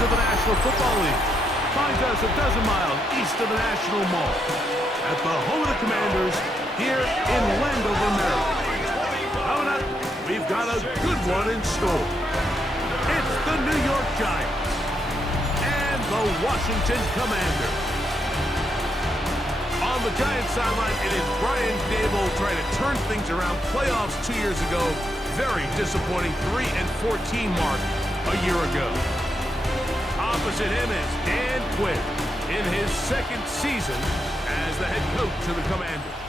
of the National Football League. Finds us a dozen miles east of the National Mall. At the home of the Commanders, here in Landover, Maryland. Coming up, we've got a good one in store. It's the New York Giants and the Washington Commanders. On the Giants sideline, it is Brian Dable trying to turn things around. Playoffs 2 years ago. Very disappointing 3-14 mark a year ago. Opposite him is Dan Quinn in his second season as the head coach of the Commanders.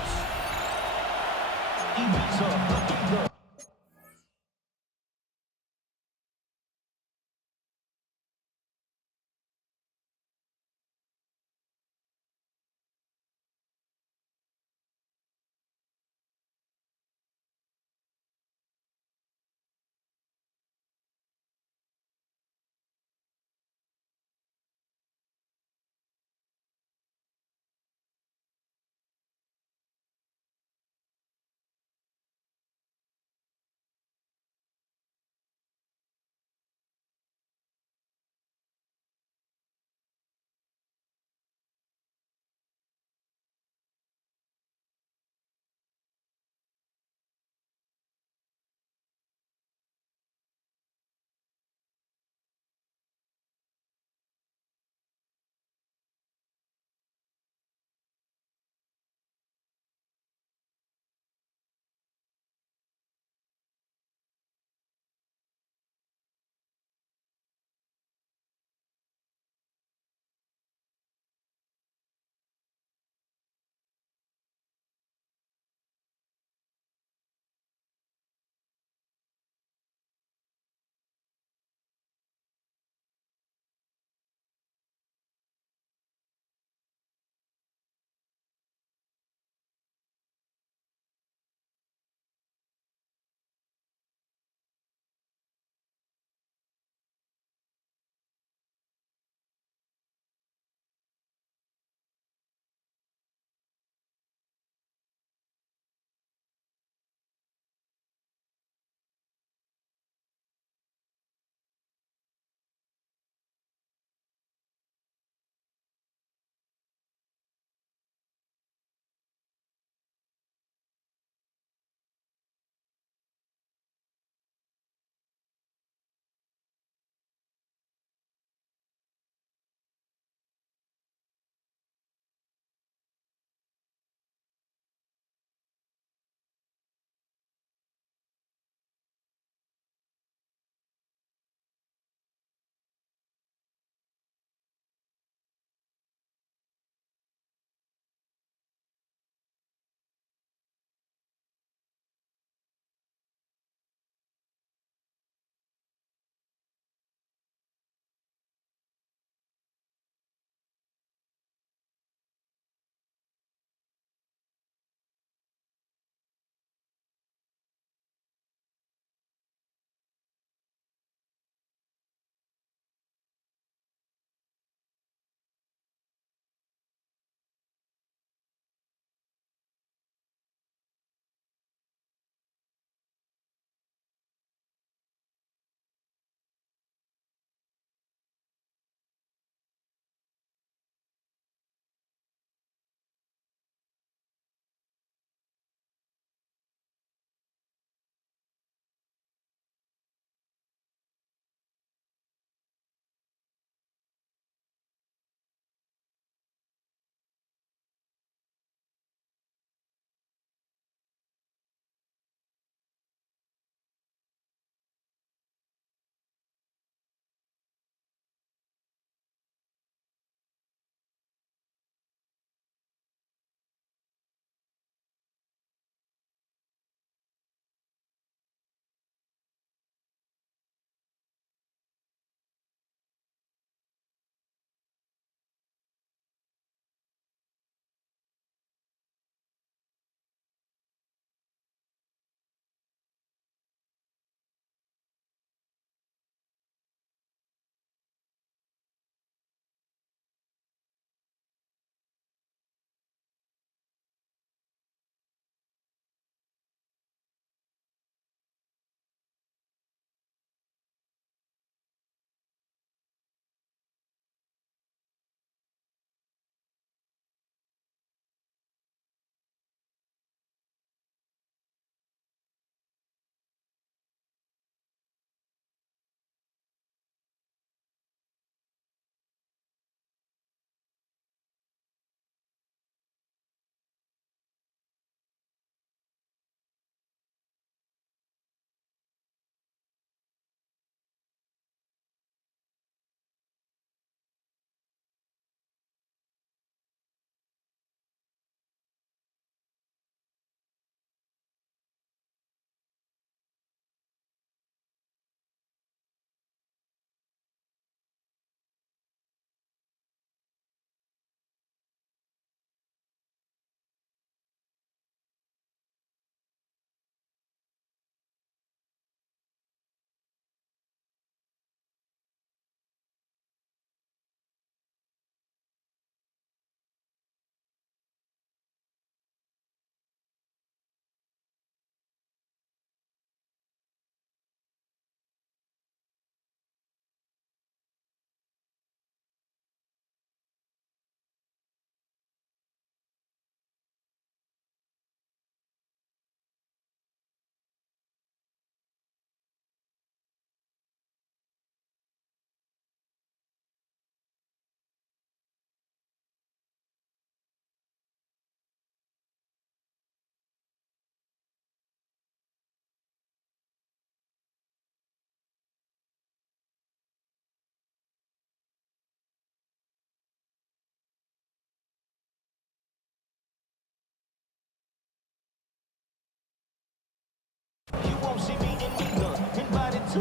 So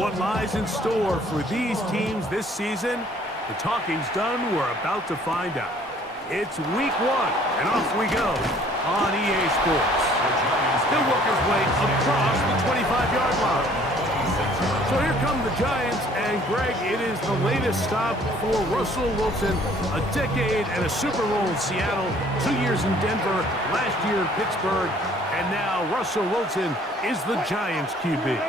what lies in store for these teams this season? The talking's done. We're about to find out. It's week 1, and off we go on EA Sports. He'll work his way across the 25-yard line. So here come the Giants, and Greg, it is the latest stop for Russell Wilson. A decade and a Super Bowl in Seattle, 2 years in Denver, last year in Pittsburgh, and now Russell Wilson is the Giants QB.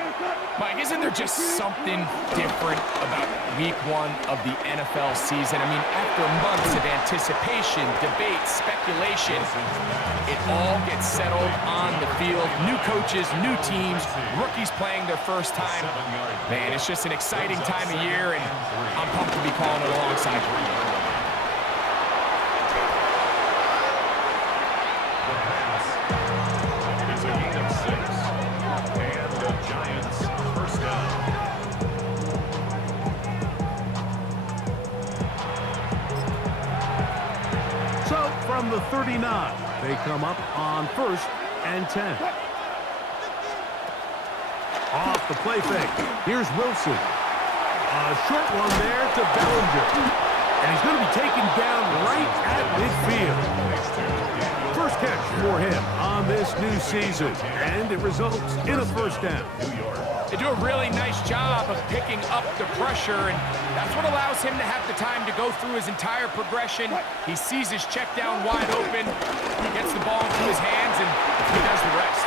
Mike, isn't there just something different about week 1 of the NFL season? I mean, after months of anticipation, debate, speculation, it all gets settled on the field. New coaches, new teams, rookies playing their first time. Man, it's just an exciting time of year, and I'm pumped to be calling it alongside you. From the 39, they come up on 1st and 10. Off the play fake. Here's Wilson. A short one there to Bellinger. And he's going to be taken down right at midfield. First catch for him on this new season. And it results in a first down. They do a really nice job of picking up the pressure, and that's what allows him to have the time to go through his entire progression. He sees his check down wide open, he gets the ball into his hands, and he does the rest.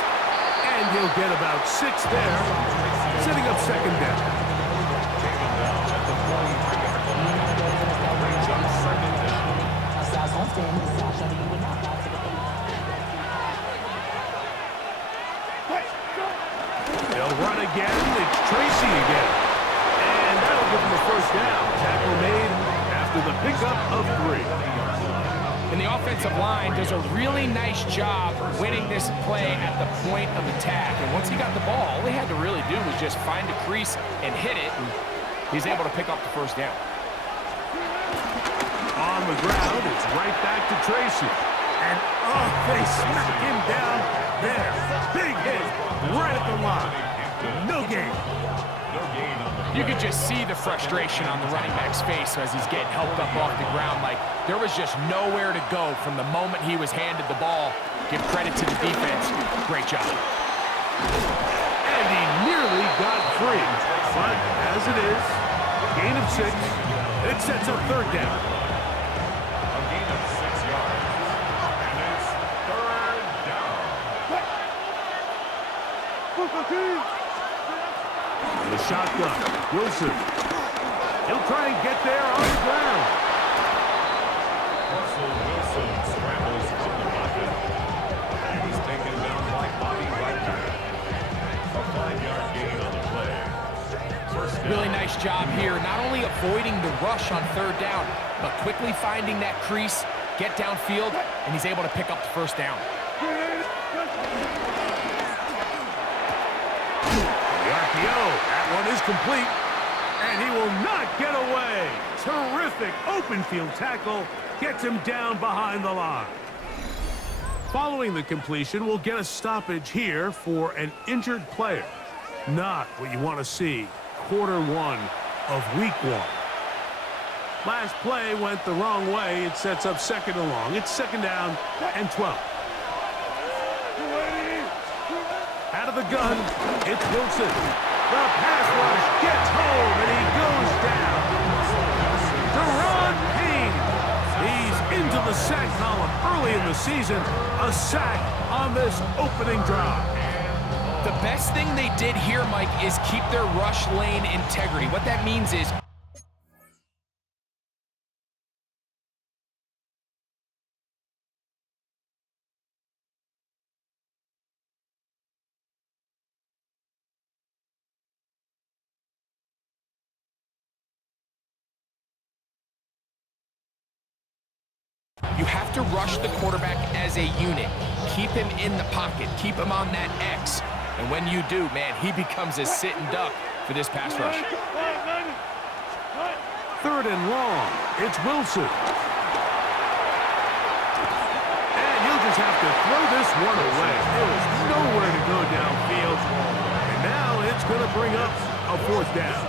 And he'll get about 6 there, setting up second down. They'll run again. It's Tracy again. And that'll give him a first down. Tackle made after the pickup of 3. And the offensive line does a really nice job winning this play at the point of attack. And once he got the ball, all he had to really do was just find a crease and hit it. And he's able to pick up the first down. On the ground, it's right back to Tracy. And, oh, they smack him down there. Big hit right at the line. No gain. You could just see the frustration on the running back's face as he's getting helped up off the ground. Like, there was just nowhere to go from the moment he was handed the ball. Give credit to the defense. Great job. And he nearly got free. But as it is, gain of 6. It sets up third down. A gain of 6 yards. And it's third down. The shotgun. Wilson. He'll try and get there on the ground. Russell Wilson scrambles from the pocket. He was taken down by Bobby Wagner. A 5-yard gain on the play. First down. Really nice job here, not only avoiding the rush on third down, but quickly finding that crease, get downfield, and he's able to pick up the first down. That one is complete, and he will not get away. Terrific open field tackle gets him down behind the line. Following the completion, we'll get a stoppage here for an injured player. Not what you want to see quarter 1 of week 1. Last play went the wrong way. It sets up second and long. It's second down and 12. Out of the gun, it's Wilson. The pass rush gets home, and he goes down. Deron Payne. He's into the sack column early in the season. A sack on this opening drive. The best thing they did here, Mike, is keep their rush lane integrity. What that means is you have to rush the quarterback as a unit. Keep him in the pocket. Keep him on that X. And when you do, man, he becomes a sitting duck for this pass rush. Third and long. It's Wilson. And he'll just have to throw this one away. There was nowhere to go downfield. And now it's going to bring up a fourth down.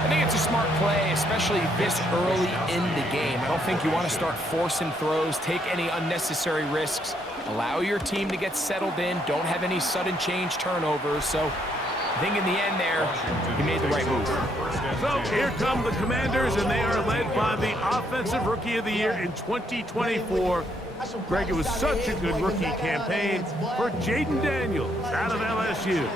I think it's a smart play, especially this early in the game. I don't think you want to start forcing throws, take any unnecessary risks, allow your team to get settled in, don't have any sudden change turnovers. So I think in the end there, he made the right move. So here come the Commanders, and they are led by the Offensive Rookie of the Year in 2024. Greg, it was such a good rookie campaign for Jaden Daniels out of LSU.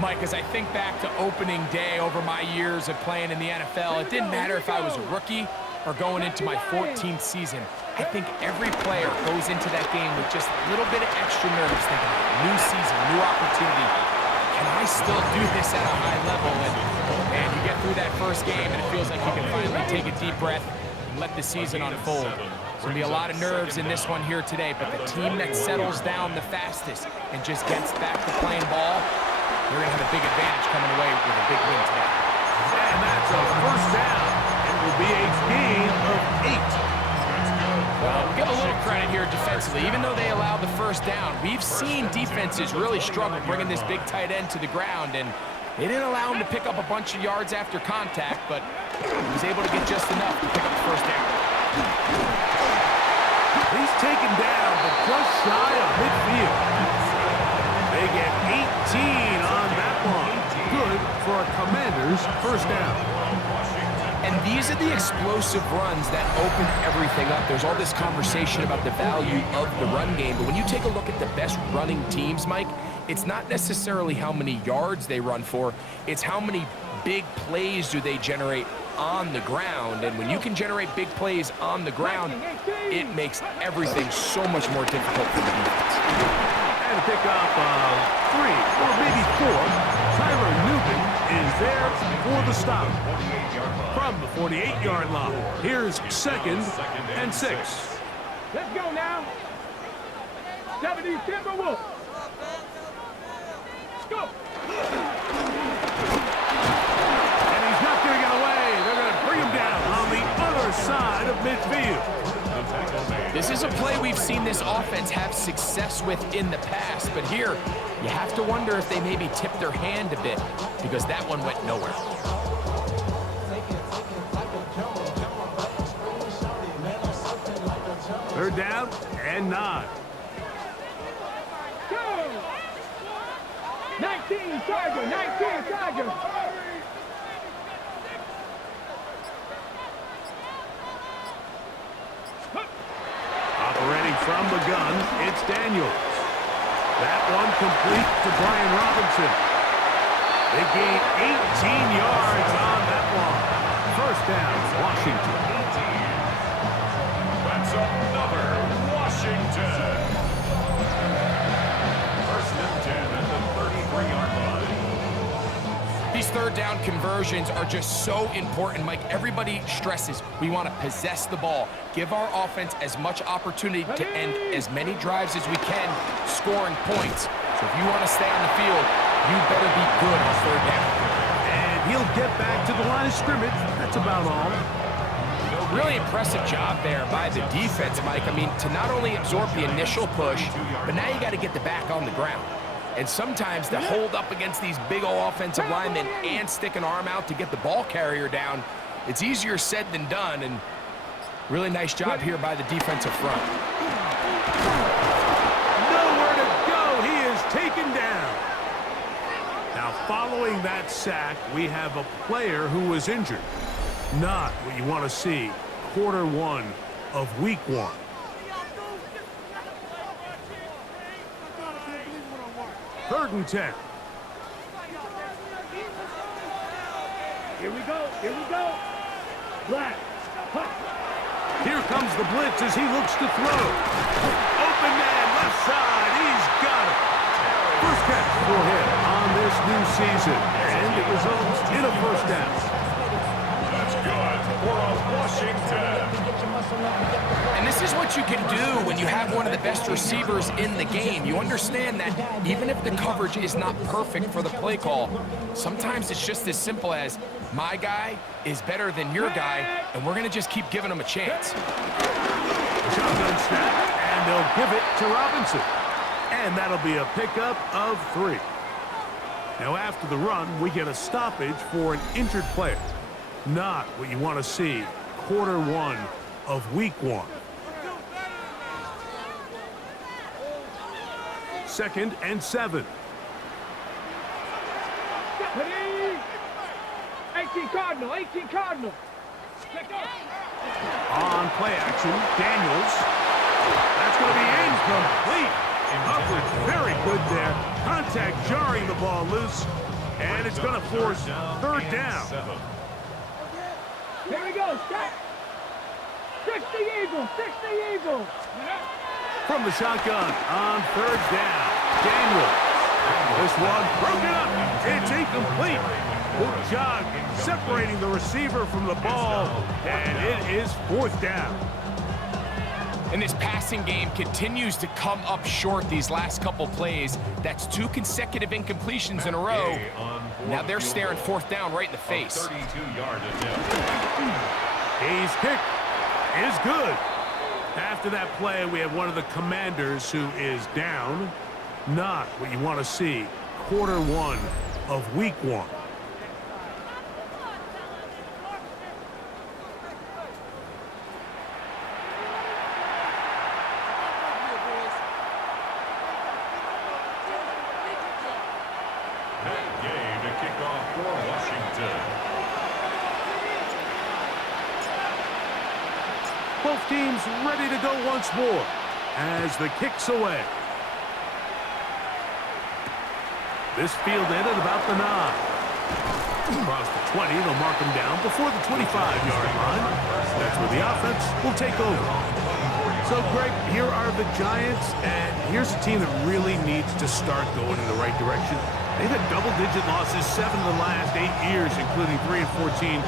Mike, as I think back to opening day over my years of playing in the NFL, it didn't matter if I was a rookie or going into my 14th season. I think every player goes into that game with just a little bit of extra nerves, thinking, new season, new opportunity. Can I still do this at a high level? And you get through that first game, and it feels like you can finally take a deep breath and let the season unfold. There's going to be a lot of nerves in this one here today, but the team that settles down the fastest and just gets back to playing ball, they're going to have a big advantage coming away with a big win today. And that's a first down. It will be a gain of 8. Well, we'll give a little credit here defensively. Even though they allowed the first down, we've seen defenses really struggle bringing this big tight end to the ground, and they didn't allow him to pick up a bunch of yards after contact, but he was able to get just enough to pick up the first down. He's taken down, but just shy of midfield. They get 18 on that one. Good for a Commanders first down. And these are the explosive runs that open everything up. There's all this conversation about the value of the run game, but when you take a look at the best running teams, Mike, it's not necessarily how many yards they run for, it's how many big plays do they generate on the ground. And when you can generate big plays on the ground, it makes everything so much more difficult for the defense. And to pick up 3 or maybe 4, Tyler Newton is there for the stop. From the 48-yard line, here's 2nd and 6. Let's go now. 70 Timberwolves. Let's go. And he's not going to get away. They're going to bring him down on the other side of midfield. This is a play we've seen this offense have success with in the past, but here you have to wonder if they maybe tipped their hand a bit, because that one went nowhere. Third down and 9. Go. 19 Tiger, 19 Tiger. Operating from the gun, it's Daniels. That one complete to Brian Robinson. They gain 18 yards on that one. First down, Washington. That's another Washington. First and 10 at the 33-yard line. These third down conversions are just so important, Mike. Everybody stresses we want to possess the ball, give our offense as much opportunity to end as many drives as we can, scoring points. So if you want to stay on the field, you better be good on third down. And he'll get back to the line of scrimmage. That's about all. Really impressive job there by the defense, Mike. I mean, to not only absorb the initial push, but now you got to get the back on the ground. And sometimes to hold up against these big old offensive linemen and stick an arm out to get the ball carrier down, it's easier said than done, and really nice job here by the defensive front. Nowhere to go. He is taken down. Now, following that sack, we have a player who was injured. Not what you want to see. Quarter 1 of week 1. Third and 10. Here we go. Here we go. Black. Here comes the blitz as he looks to throw. Open man, left side. He's got it. First catch for him on this new season. And it results in a first down. That's good for a Washington. And And this is what you can do when you have one of the best receivers in the game. You understand that even if the coverage is not perfect for the play call, sometimes it's just as simple as my guy is better than your guy, and we're going to just keep giving him a chance. Shotgun snap, and they'll give it to Robinson. And that'll be a pickup of 3. Now after the run, we get a stoppage for an injured player. Not what you want to see. Quarter 1 of week 1. 2nd and 7. 18 Cardinal, 18 Cardinal. On play action, Daniels. That's going to be incomplete. Coverage very good there. Contact jarring the ball loose. And it's going to force 3rd down. Here we go, set. 60 Eagles, 60 Eagles. From the shotgun on 3rd down. Daniels. This one broken up. It's incomplete. Good job separating the receiver from the ball. And it is 4th down. And this passing game continues to come up short these last couple plays. That's 2 consecutive incompletions in a row. Now they're staring 4th down right in the face. 32-yard attempt. Hayes' kick is good. After that play, we have one of the Commanders who is down. Not what you want to see. Quarter 1 of week 1. That game to kick off for Washington. Both teams ready to go once more as the kick's away. This fielded at about the 9. Across the 20, they'll mark him down before the 25-yard line. That's where the offense will take over. So, Greg, here are the Giants, and here's a team that really needs to start going in the right direction. They've had double-digit losses 7 of the last 8 years, including 3 and 14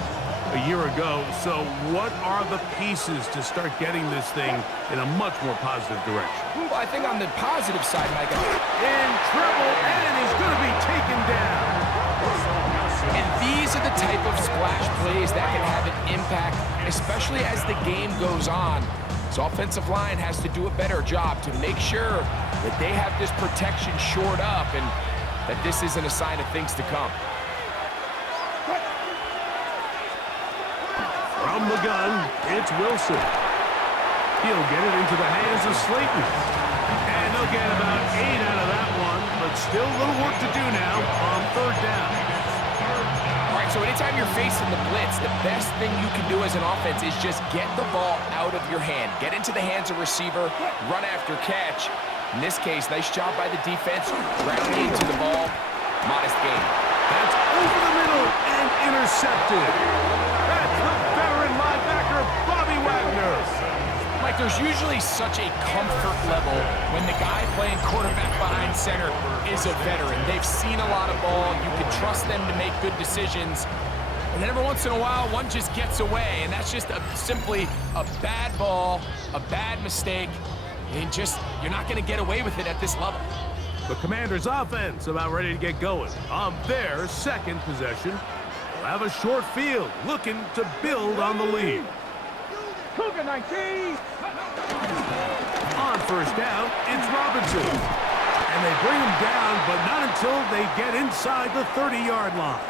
a year ago. So what are the pieces to start getting this thing in a much more positive direction? Well, I think on the positive side, Mike, In trouble, and he's going to be taken down. and these are the type of splash plays that can have an impact, especially as the game goes on. So offensive line has to do a better job to make sure that they have this protection shored up and that this isn't a sign of things to come. From the gun, it's Wilson. He'll get it into the hands of Slayton. And they'll get about 8 out of that one, but still a little work to do now on 3rd down. All right, so anytime you're facing the blitz, the best thing you can do as an offense is just get the ball out of your hand. Get into the hands of receiver, run after catch. In this case, nice job by the defense, grounding into the ball. Modest gain. That's over the middle and intercepted. That's the veteran linebacker, Bobby Wagner. Mike, there's usually such a comfort level when the guy playing quarterback behind center is a veteran. They've seen a lot of ball. You can trust them to make good decisions. And then every once in a while, one just gets away, and that's just simply a bad ball, a bad mistake, and just you're not going to get away with it at this level. The Commanders' offense about ready to get going. On their 2nd possession, they'll have a short field looking to build on the lead. Cougar 19. On 1st down, it's Robinson. And they bring him down, but not until they get inside the 30-yard line.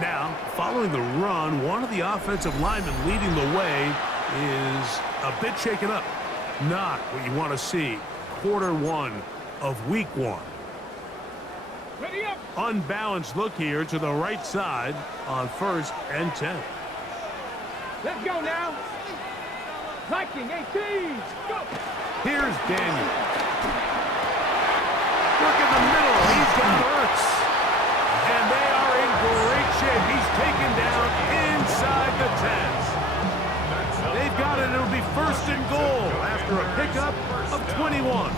Now, following the run, one of the offensive linemen leading the way is a bit shaken up. Not what you want to see. Quarter 1 of week 1. Ready up. Unbalanced look here to the right side on 1st and 10. Let's go now. Viking 18. Go. Here's Daniel. Look in the middle. He's got Ertz. And they are in great shape. He's taken down inside the 10. They've got it. It'll be 1st and goal after a pickup of 21.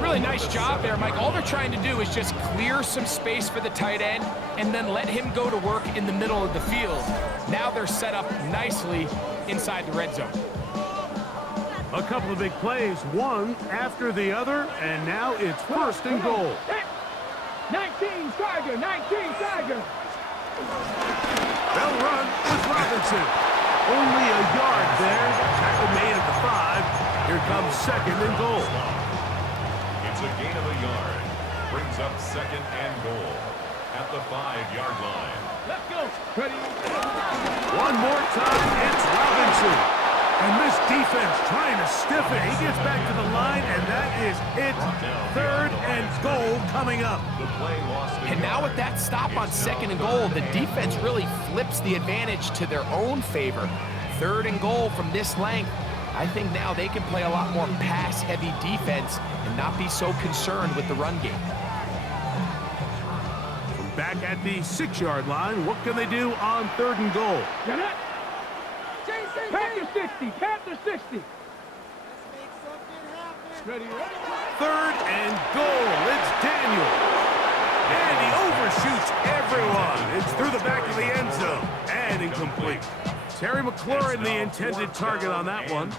Really nice job there, Mike. All they're trying to do is just clear some space for the tight end and then let him go to work in the middle of the field. Now they're set up nicely inside the red zone. A couple of big plays, one after the other, and now it's first and goal. 19 Tiger, 19 Tiger. They'll run with Robinson. Only a yard there. Tackle made at the 5. Here comes second and goal. It's a gain of a yard. Brings up second and goal at the 5-yard line. Let's go. Ready. One more time, it's Robinson. And this defense trying to stiff it. He gets back to the line, and that is it. Third and goal coming up. The play lost a And now with that stop on second and goal, the defense really flips the advantage to their own favor. Third and goal from this length. I think now they can play a lot more pass-heavy defense and not be so concerned with the run game. From back at the 6-yard line, what can they do on third and goal? Get it. Panther 60, Panther 60. Ready, ready. Third and goal. It's Daniel. And he overshoots everyone. It's through the back of the end zone. And incomplete. Terry McLaurin, the intended target on that one.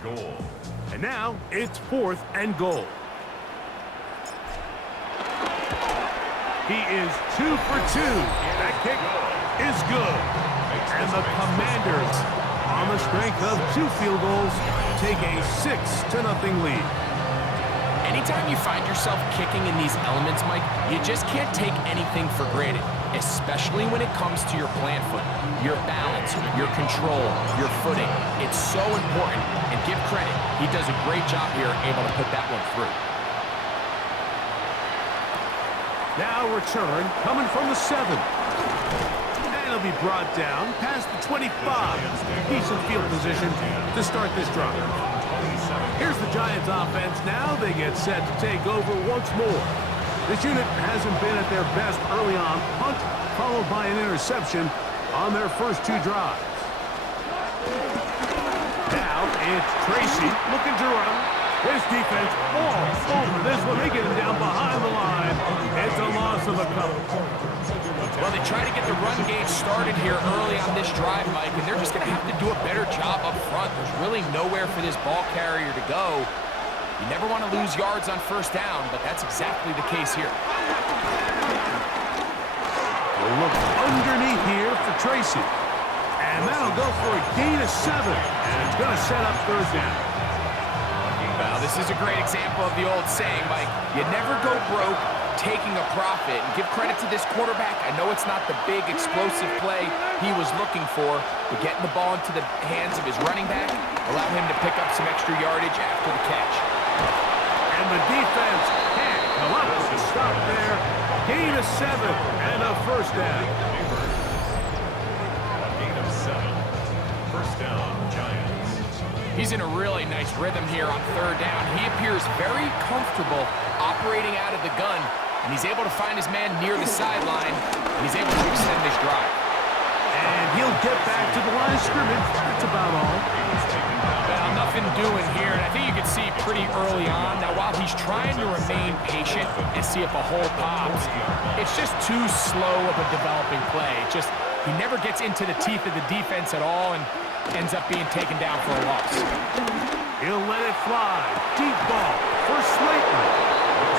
And now it's fourth and goal. He is 2 for 2. That kick is good. And the Commanders, on the strength of 2 field goals, take a 6-0 lead. Anytime you find yourself kicking in these elements, Mike, you just can't take anything for granted, especially when it comes to your plant foot, your balance, your control, your footing. It's so important, and give credit. He does a great job here, able to put that one through. Now return coming from the 7. And it'll be brought down past the 25. Decent field position to start this drive. Here's the Giants offense now. They get set to take over once more. This unit hasn't been at their best early on. Punt followed by an interception on their first 2 drives. Now it's Tracy looking to run. His defense all over this one. They get him down behind the line. It's a loss of a couple. Well, they try to get the run game started here early on this drive, Mike, and they're just going to have to do a better job up front. There's really nowhere for this ball carrier to go. You never want to lose yards on first down, but that's exactly the case here. A look underneath here for Tracy. And that'll go for a gain of 7. And it's going to set up third down. Well, this is a great example of the old saying, Mike. You never go broke taking a profit. And give credit to this quarterback. I know it's not the big explosive play he was looking for, but getting the ball into the hands of his running back allowed him to pick up some extra yardage after the catch. And the defense can't come up with a stop there. Gain of 7 and a first down. A gain of 7. First down, Giants. He's in a really nice rhythm here on third down. He appears very comfortable operating out of the gun, and he's able to find his man near the sideline, and he's able to extend this drive. And he'll get back to the line of scrimmage. That's about all. Well, nothing doing here, and I think you can see pretty early on. Now, while he's trying to remain patient and see if a hole pops, it's just too slow of a developing play. He never gets into the teeth of the defense at all and ends up being taken down for a loss. He'll let it fly. Deep ball for Slayton.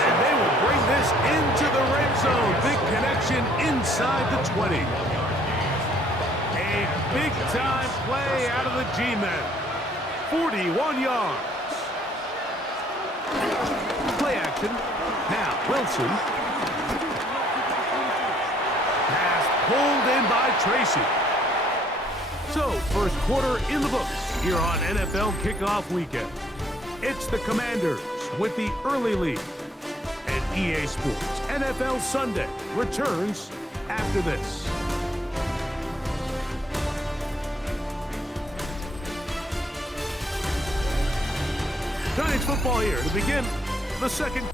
And they will bring this into the red zone. Big connection inside the 20. A big-time play out of the G-men. 41 yards. Play action. Now, Wilson. Pass pulled in by Tracy. So, first quarter in the books here on NFL Kickoff Weekend. It's the Commanders with the early lead. And EA Sports NFL Sunday returns after this. Giants football here to begin the second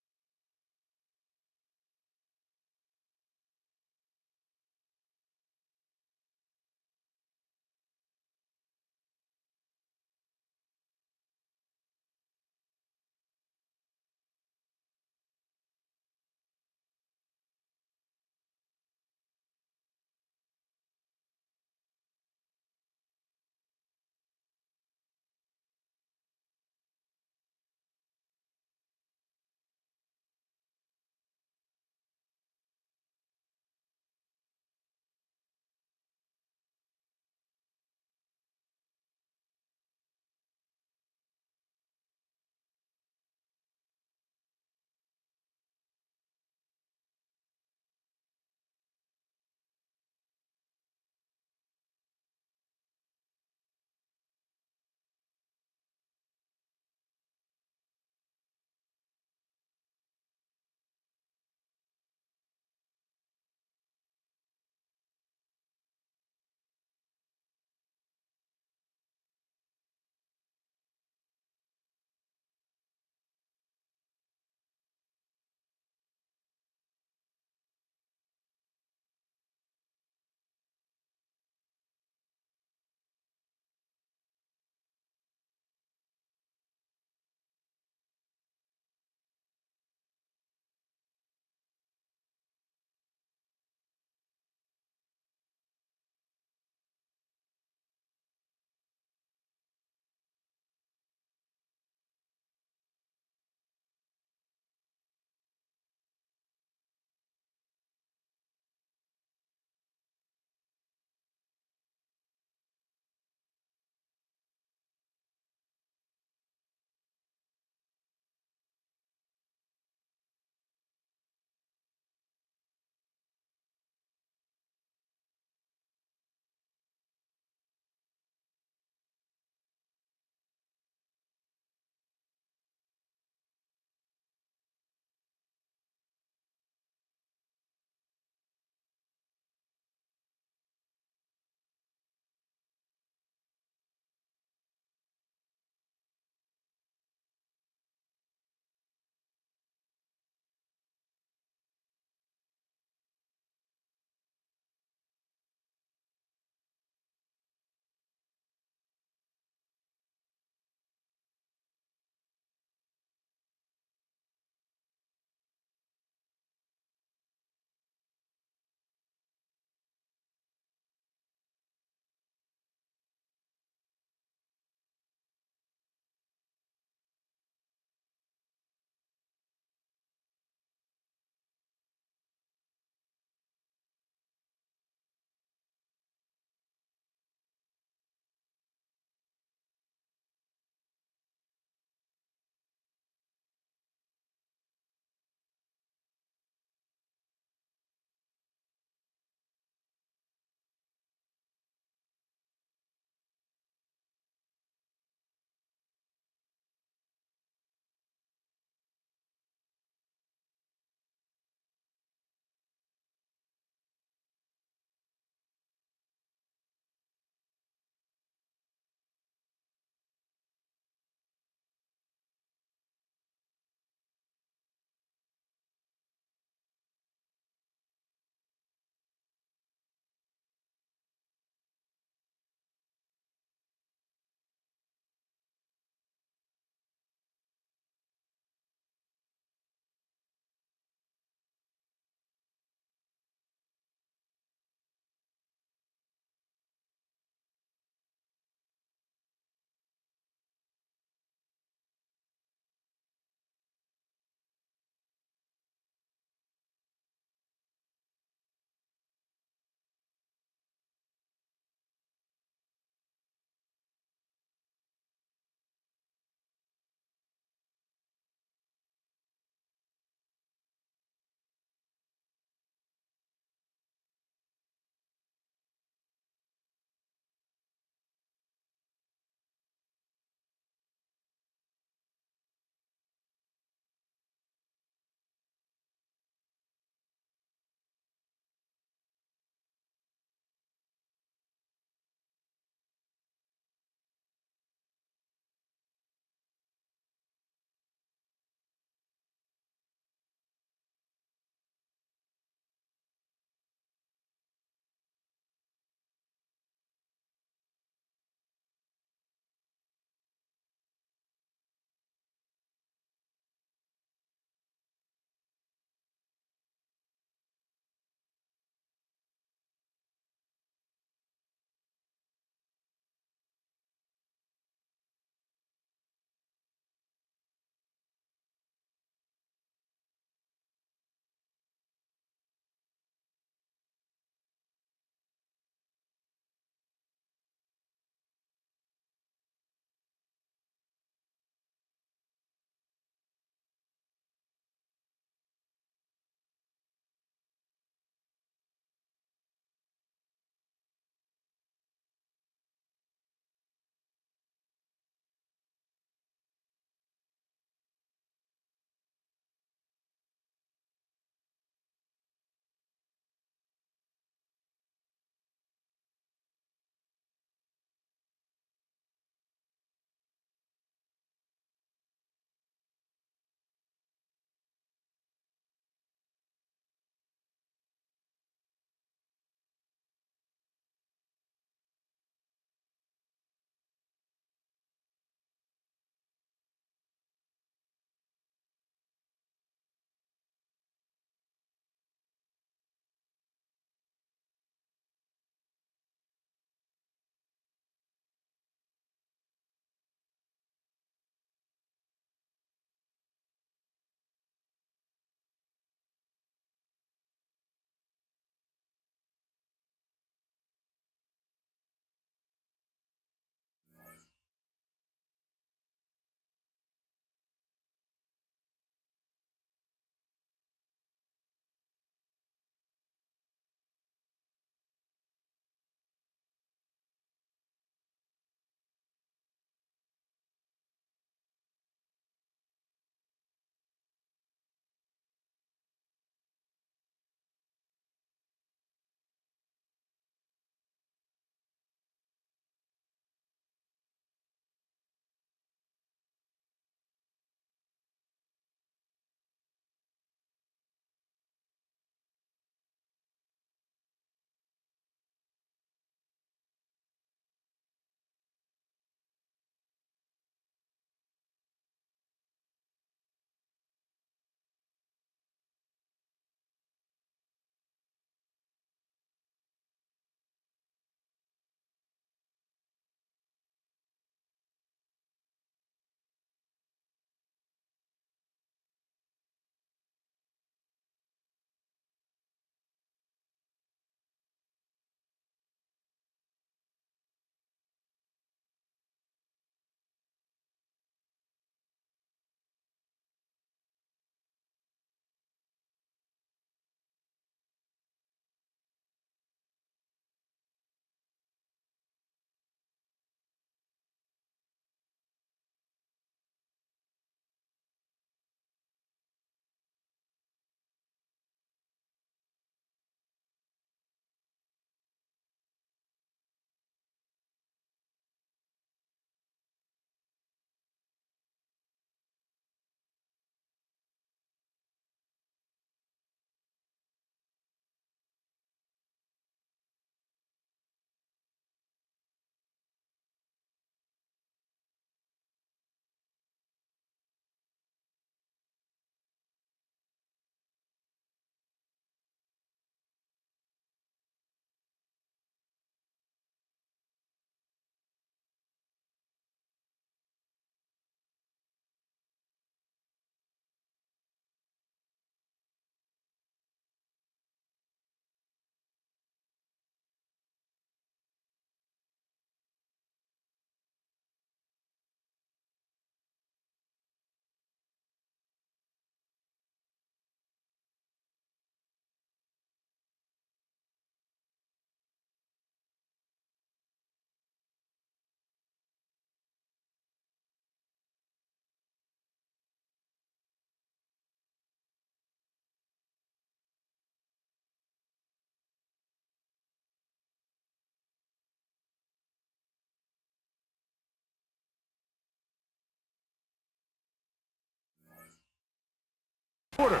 quarter.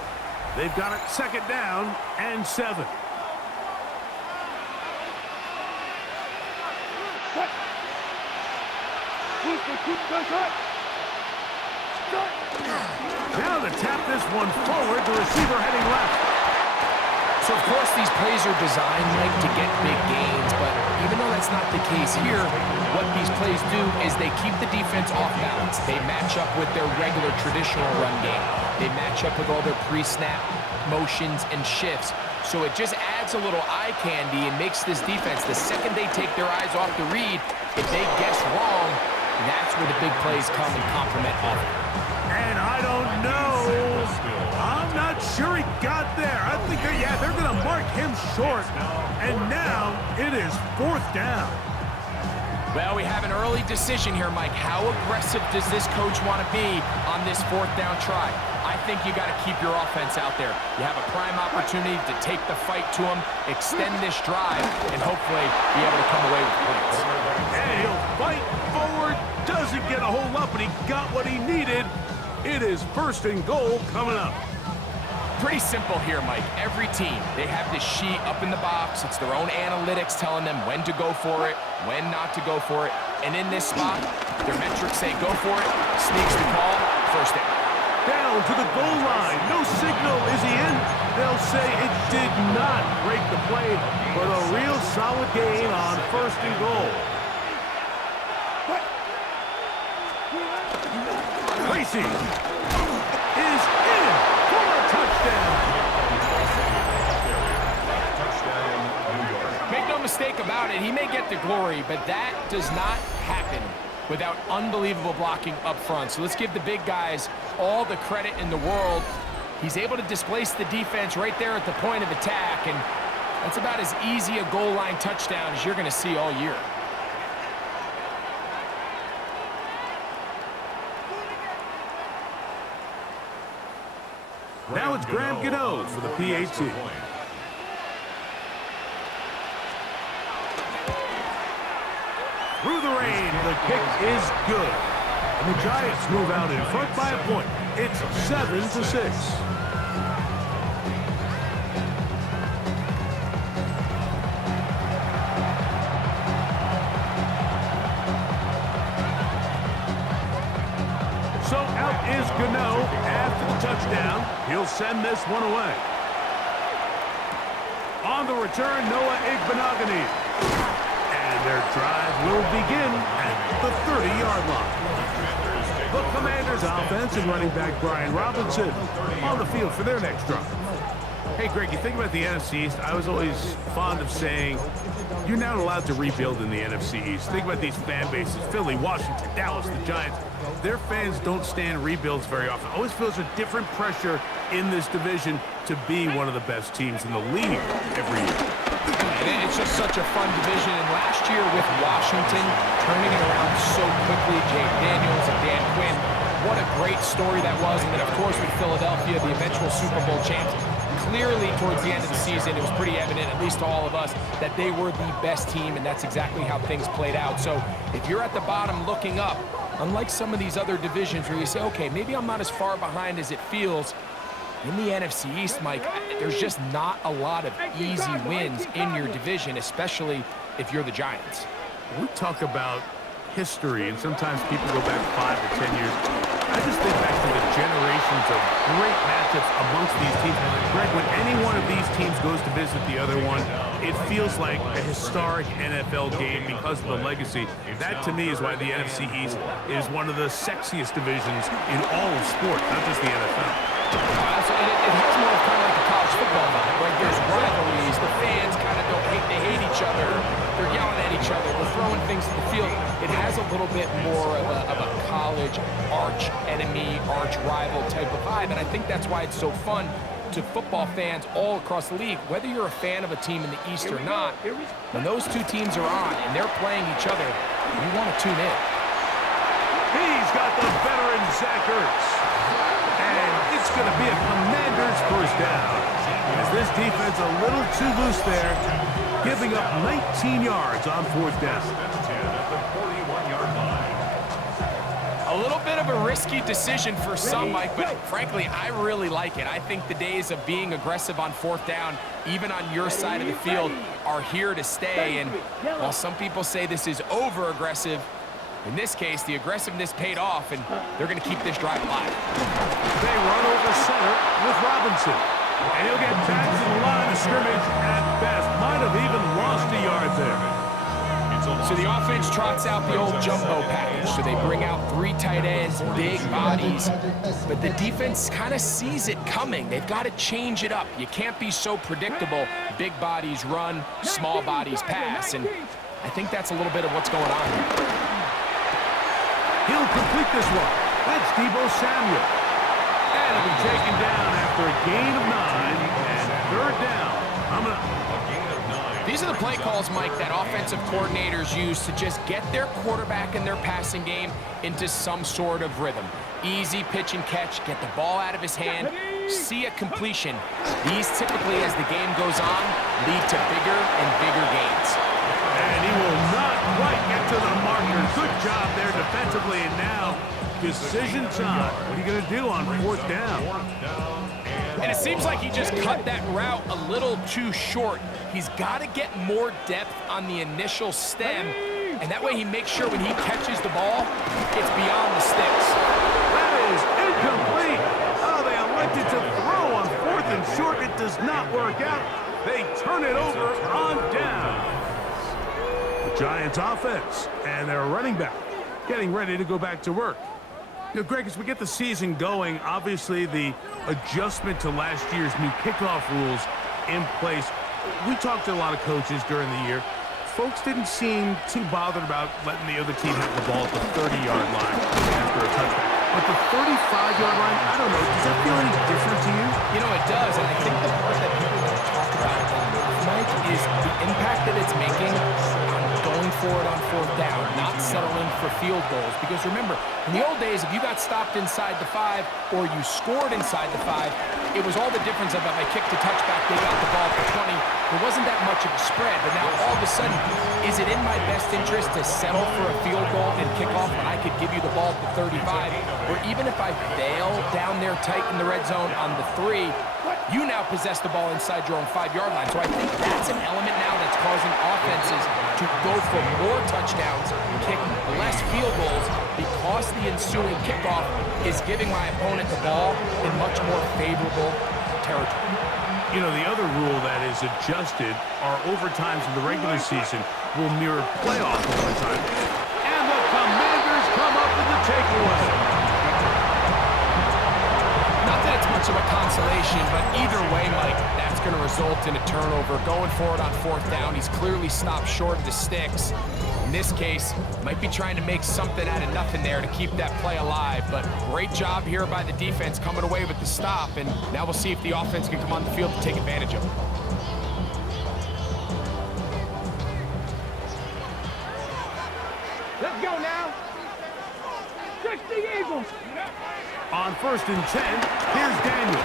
They've got it 2nd down and 7. Now to tap this one forward, the receiver heading left. So, of course, these plays are designed, Mike, to get big gains, but even though that's not the case here, what these plays do is they keep the defense off balance. They match up with their regular traditional run game. They match up with all their pre-snap motions and shifts. So it just adds a little eye candy and makes this defense, the second they take their eyes off the read, if they guess wrong, that's where the big plays come and complement off. And I don't know. I'm not sure he got there. I think they're going to mark him short. And now it is 4th down. Well, we have an early decision here, Mike. How aggressive does this coach want to be on this 4th down try? I think you got to keep your offense out there. You have a prime opportunity to take the fight to him, extend this drive, and hopefully be able to come away with points. And he'll fight forward. Doesn't get a whole lot, but he got what he needed. It is 1st and goal coming up. Pretty simple here, Mike. Every team, they have this sheet up in the box. It's their own analytics telling them when to go for it, when not to go for it. And in this spot, their metrics say go for it. Sneaks the call, 1st down. Down to the goal line. No signal. Is he in? They'll say it did not break the play, but a real solid gain on 1st and goal. Tracy is in for a touchdown. Make no mistake about it, he may get the glory, but that does not happen without unbelievable blocking up front. So let's give the big guys all the credit in the world. He's able to displace the defense right there at the point of attack, and that's about as easy a goal line touchdown as you're going to see all year. Now it's Graham Gano for the PAT. Through the rain, the kick is good. And the Giants move out in front by a point. It's 7-6. So out is Gano after the touchdown. He'll send this one away. On the return, Noah Igbenogany. And their drive will begin at the 30-yard line. The Commanders' offense and running back Brian Robinson on the field for their next drive. Hey, Greg, you think about the NFC East, I was always fond of saying, you're not allowed to rebuild in the NFC East. Think about these fan bases, Philly, Washington, Dallas, the Giants. Their fans don't stand rebuilds very often. Always feels a different pressure in this division to be one of the best teams in the league every year. And it's just such a fun division. And last year with Washington turning it around so quickly, Jake Daniels and Dan Quinn, what a great story that was. And then, of course, with Philadelphia, the eventual Super Bowl champs. Clearly, towards the end of the season, it was pretty evident, at least to all of us, that they were the best team, and that's exactly how things played out. So if you're at the bottom looking up, unlike some of these other divisions where you say, okay, maybe I'm not as far behind as it feels, in the NFC East, Mike, there's just not a lot of easy wins in your division, especially if you're the Giants. We talk about history, and sometimes people go back 5 to 10 years. I just think back to the generations of great matchups amongst these teams. Greg, when any one of these teams goes to visit the other one, it feels like a historic NFL game because of the legacy. That, to me, is why the NFC East is one of the sexiest divisions in all of sports, not just the NFL. It has more of kind of like a college football vibe. Like there's rivalries, the fans kind of they hate each other, they're yelling at each other, they're throwing things at the field. It has a little bit more of a college arch enemy, arch rival type of vibe, and I think that's why it's so fun to football fans all across the league. Whether you're a fan of a team in the East or not, when those two teams are on and they're playing each other, you want to tune in. He's got the veteran Zach Ertz. And it's going to be a Commanders first down. As this defense a little too loose there, giving up 19 yards on 4th down. A little bit of a risky decision for some, Mike, but frankly, I really like it. I think the days of being aggressive on fourth down, even on your side of the field, are here to stay. And while some people say this is over-aggressive, in this case, the aggressiveness paid off, and they're going to keep this drive alive. They run over center with Robinson. And he'll get back to the line of scrimmage at best. Might have even lost a yard there. So the offense trots out the old jumbo package. So they bring out 3 tight ends, big bodies. But the defense kind of sees it coming. They've got to change it up. You can't be so predictable. Big bodies run, small bodies pass. And I think that's a little bit of what's going on here. He'll complete this one. That's Deebo Samuel. And he'll be taken down after a gain of 9 and third down. These are the play calls, Mike, that offensive coordinators use to just get their quarterback and their passing game into some sort of rhythm. Easy pitch and catch, get the ball out of his hand, see a completion. These typically, as the game goes on, lead to bigger and bigger gains. And he will not quite get to the marker. Good job there defensively, and now decision time. What are you going to do on fourth down? And it seems like he just cut that route a little too short. He's got to get more depth on the initial stem, and that way he makes sure when he catches the ball, it's beyond the sticks. That is incomplete. Oh, they elected to throw on fourth and short. It does not work out. They turn it over on down. The Giants offense and their running back getting ready to go back to work. You know, Greg, as we get the season going, obviously the adjustment to last year's new kickoff rules in place. We talked to a lot of coaches during the year. Folks didn't seem too bothered about letting the other team have the ball at the 30-yard line after a touchdown. But the 35-yard line, I don't know, does that feel any different to you? You know, it does, and I think the part that people don't talk about, Mike, is the impact that it's making on going for it on fourth down, not settling for field goals. Because remember, in the old days, if you got stopped inside the 5 or you scored inside the 5, it was all the difference of if I kicked a touchback, they got the ball for 20. There wasn't that much of a spread, but now all of a sudden, is it in my best interest to settle for a field goal and kickoff when I could give you the ball at the 35? Or even if I fail down there tight in the red zone on the 3, you now possess the ball inside your own 5-yard line. So I think that's an element now that's causing offenses to go for more touchdowns, kick less field goals, because the ensuing kickoff is giving my opponent the ball in much more favorable territory. You know, the other rule that is adjusted are overtimes in the regular season will mirror playoff overtime. And the Commanders come up with the takeaway. Not that it's much of a consolation, but either way, Mike, that's going to result in a turnover. Going forward on fourth down, he's clearly stopped short of the sticks. In this case, might be trying to make something out of nothing there to keep that play alive, but great job here by the defense coming away with the stop, and now we'll see if the offense can come on the field to take advantage of it. Let's go now. Touch the Eagles. On 1st and 10, here's Daniel.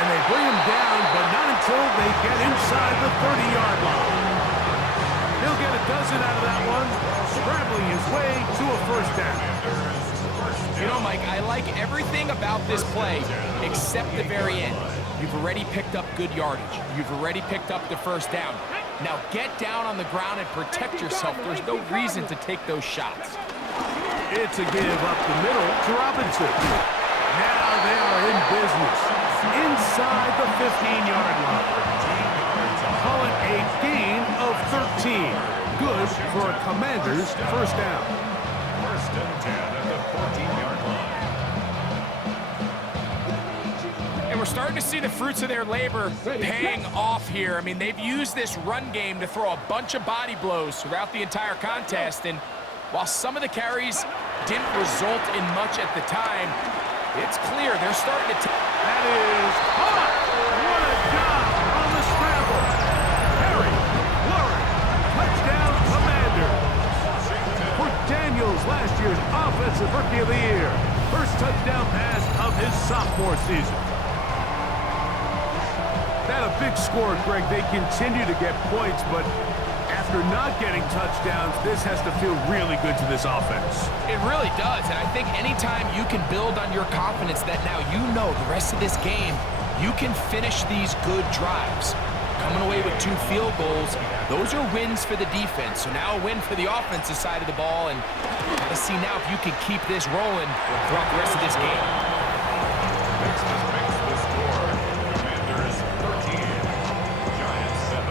And they bring him down, but not until they get inside the 30-yard line. He'll get a dozen out of that one, scrambling his way to a first down. You know, Mike, I like everything about this play except the very end. You've already picked up good yardage. You've already picked up the first down. Now get down on the ground and protect yourself. There's no reason to take those shots. It's a give up the middle to Robinson. Now they are in business inside the 15-yard line. Call it a gain of 13. Good for a Commander's first down. 1st and 10 at the 14-yard line. And we're starting to see the fruits of their labor paying off here. I mean, they've used this run game to throw a bunch of body blows throughout the entire contest, and while some of the carries didn't result in much at the time, it's clear they're starting to... That is hot! What a job on the scramble! Harry, Warren, touchdown Commander! For Daniels, last year's Offensive Rookie of the Year. First touchdown pass of his sophomore season. That a big score, Greg. They continue to get points, but after not getting touchdowns, this has to feel really good to this offense. It really does, and I think anytime you can build on your confidence that now you know the rest of this game, you can finish these good drives. Coming away with 2 field goals, those are wins for the defense. So now a win for the offensive side of the ball, and let's see now if you can keep this rolling throughout the rest of this game. Next makes the score. Commanders 13, Giants 7.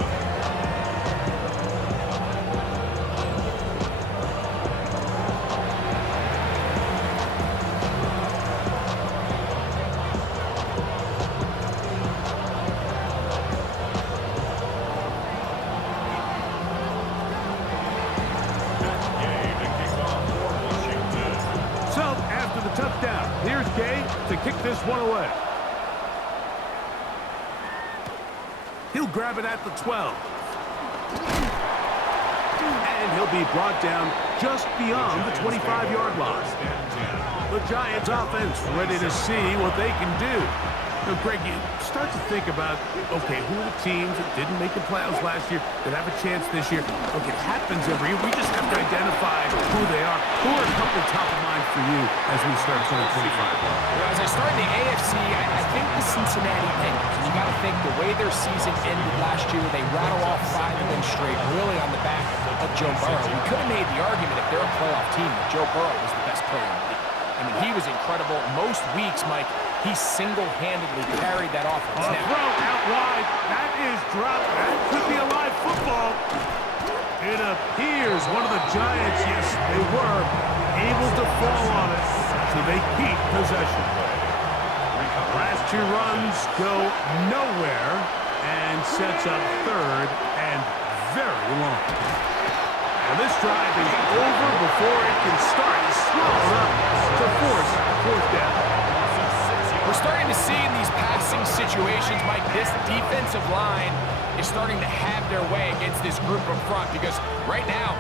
So, after the touchdown, here's Gay to kick this one away. He'll grab it at the 12. And he'll be brought down just beyond the 25-yard line. The Giants offense ready to see what they can do. Now, Greg, you start to think about, okay, who are the teams that didn't make the playoffs last year that have a chance this year? Look, it happens every year. We just have to identify who they are. Who are a couple top of mind for you as we start 2025? Well, as I start in the AFC, I think the Cincinnati Bengals. You got to think the way their season ended last year, they rattle off 5 wins straight, really on the back of Joe Burrow. We could have made the argument if they're a playoff team that Joe Burrow was the best player in the league. I mean, he was incredible. Most weeks, Mike, he single-handedly carried that offense. A throw out wide. That is dropped. That could be a live football. It appears one of the Giants, yes, they were able to fall on it, so they keep possession. Last 2 runs go nowhere and sets up 3rd and very long. And this drive is over before it can start. Swallowed up to force 4th down. We're starting to see in these passing situations, Mike, this defensive line is starting to have their way against this group up front because right now,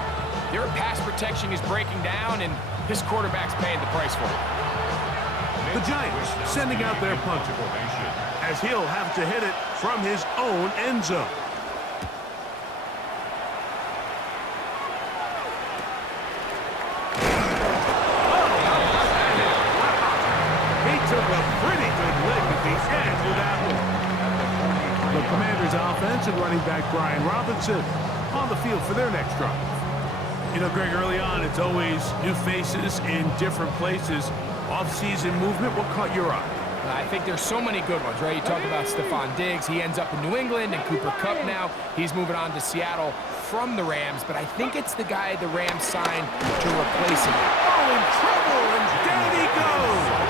their pass protection is breaking down and this quarterback's paying the price for it. The Giants sending out their punter as he'll have to hit it from his own end zone. Took a pretty good lick at the end of that one. The Commanders' offense and running back Brian Robinson on the field for their next drive. You know, Greg, early on, it's always new faces in different places. Off-season movement, what caught your eye? I think there's so many good ones, right? You talk about Stephon Diggs. He ends up in New England, and Cooper Kupp now. He's moving on to Seattle from the Rams, but I think it's the guy the Rams signed to replace him. Oh, in trouble, and down he goes.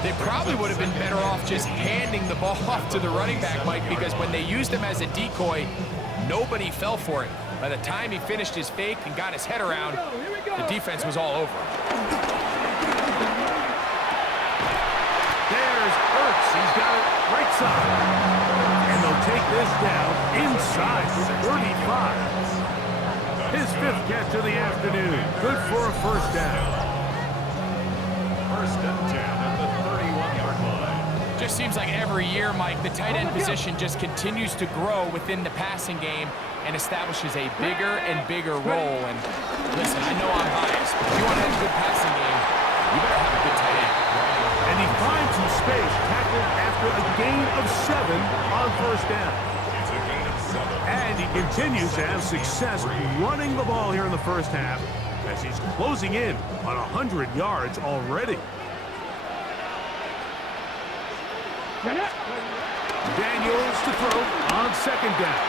They probably would have been better off just handing the ball off to the running back, Mike, because when they used him as a decoy, nobody fell for it. By the time he finished his fake and got his head around, the defense was all over him. There's Ertz. He's got it right side. And they'll take this down inside the 35. His 5th catch of the afternoon. Good for a 1st down. 1st and 10 at the 31-yard line. Just seems like every year, Mike, the tight end position just continues to grow within the passing game and establishes a bigger and bigger role. And listen, I know I'm biased, but if you want to have a good passing game, you better have a good tight end. And he finds some space, tackled after a gain of 7 on 1st down. It's a gain of 7. And he continues to have success running the ball here in the 1st half as he's closing in on 100 yards already. Daniels to throw on 2nd down.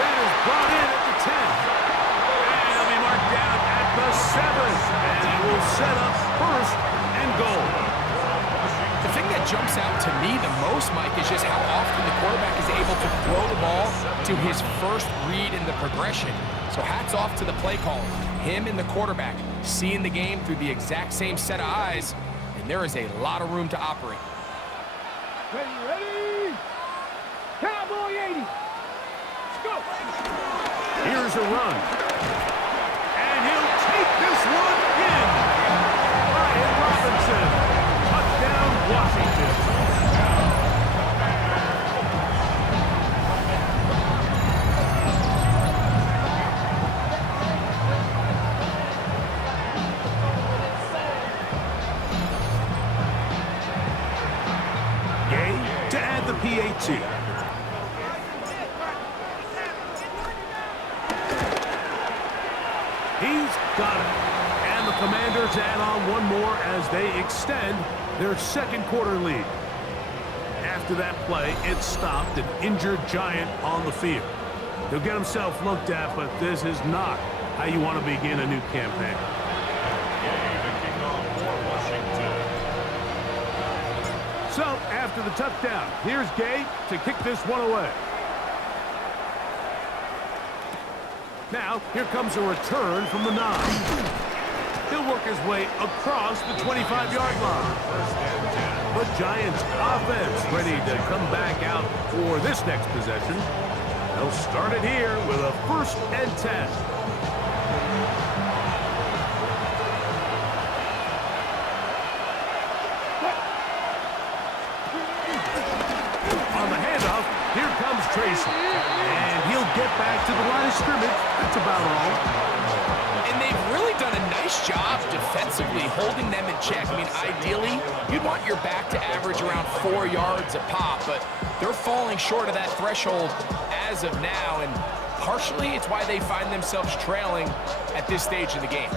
That is brought in at the 10. And he'll be marked down at the 7. And he will set up 1st and goal. The thing that jumps out to me the most, Mike, is just how often the quarterback is able to throw the ball to his first read in the progression. So hats off to the play caller. Him and the quarterback seeing the game through the exact same set of eyes, and there is a lot of room to operate. Ready? Cowboy 80. Let's go. Here's a run. And he'll take this one in. Brian Robinson. Touchdown, Washington. 2018. He's got it. And the Commanders add on one more as they extend their second quarter lead. After that play, it stopped an injured Giant on the field. He'll get himself looked at, but this is not how you want to begin a new campaign. So, after the touchdown, here's Gay to kick this one away. Now, here comes a return from the 9. He'll work his way across the 25-yard line. The Giants offense ready to come back out for this next possession. They'll start it here with a 1st and 10. On the handoff, here comes Tracy. And he'll get back to the line of scrimmage. That's about all. And they've really done a nice job defensively holding them in check. I mean, ideally, you'd want your back to average around 4 yards a pop, but they're falling short of that threshold as of now, and partially it's why they find themselves trailing at this stage in the game.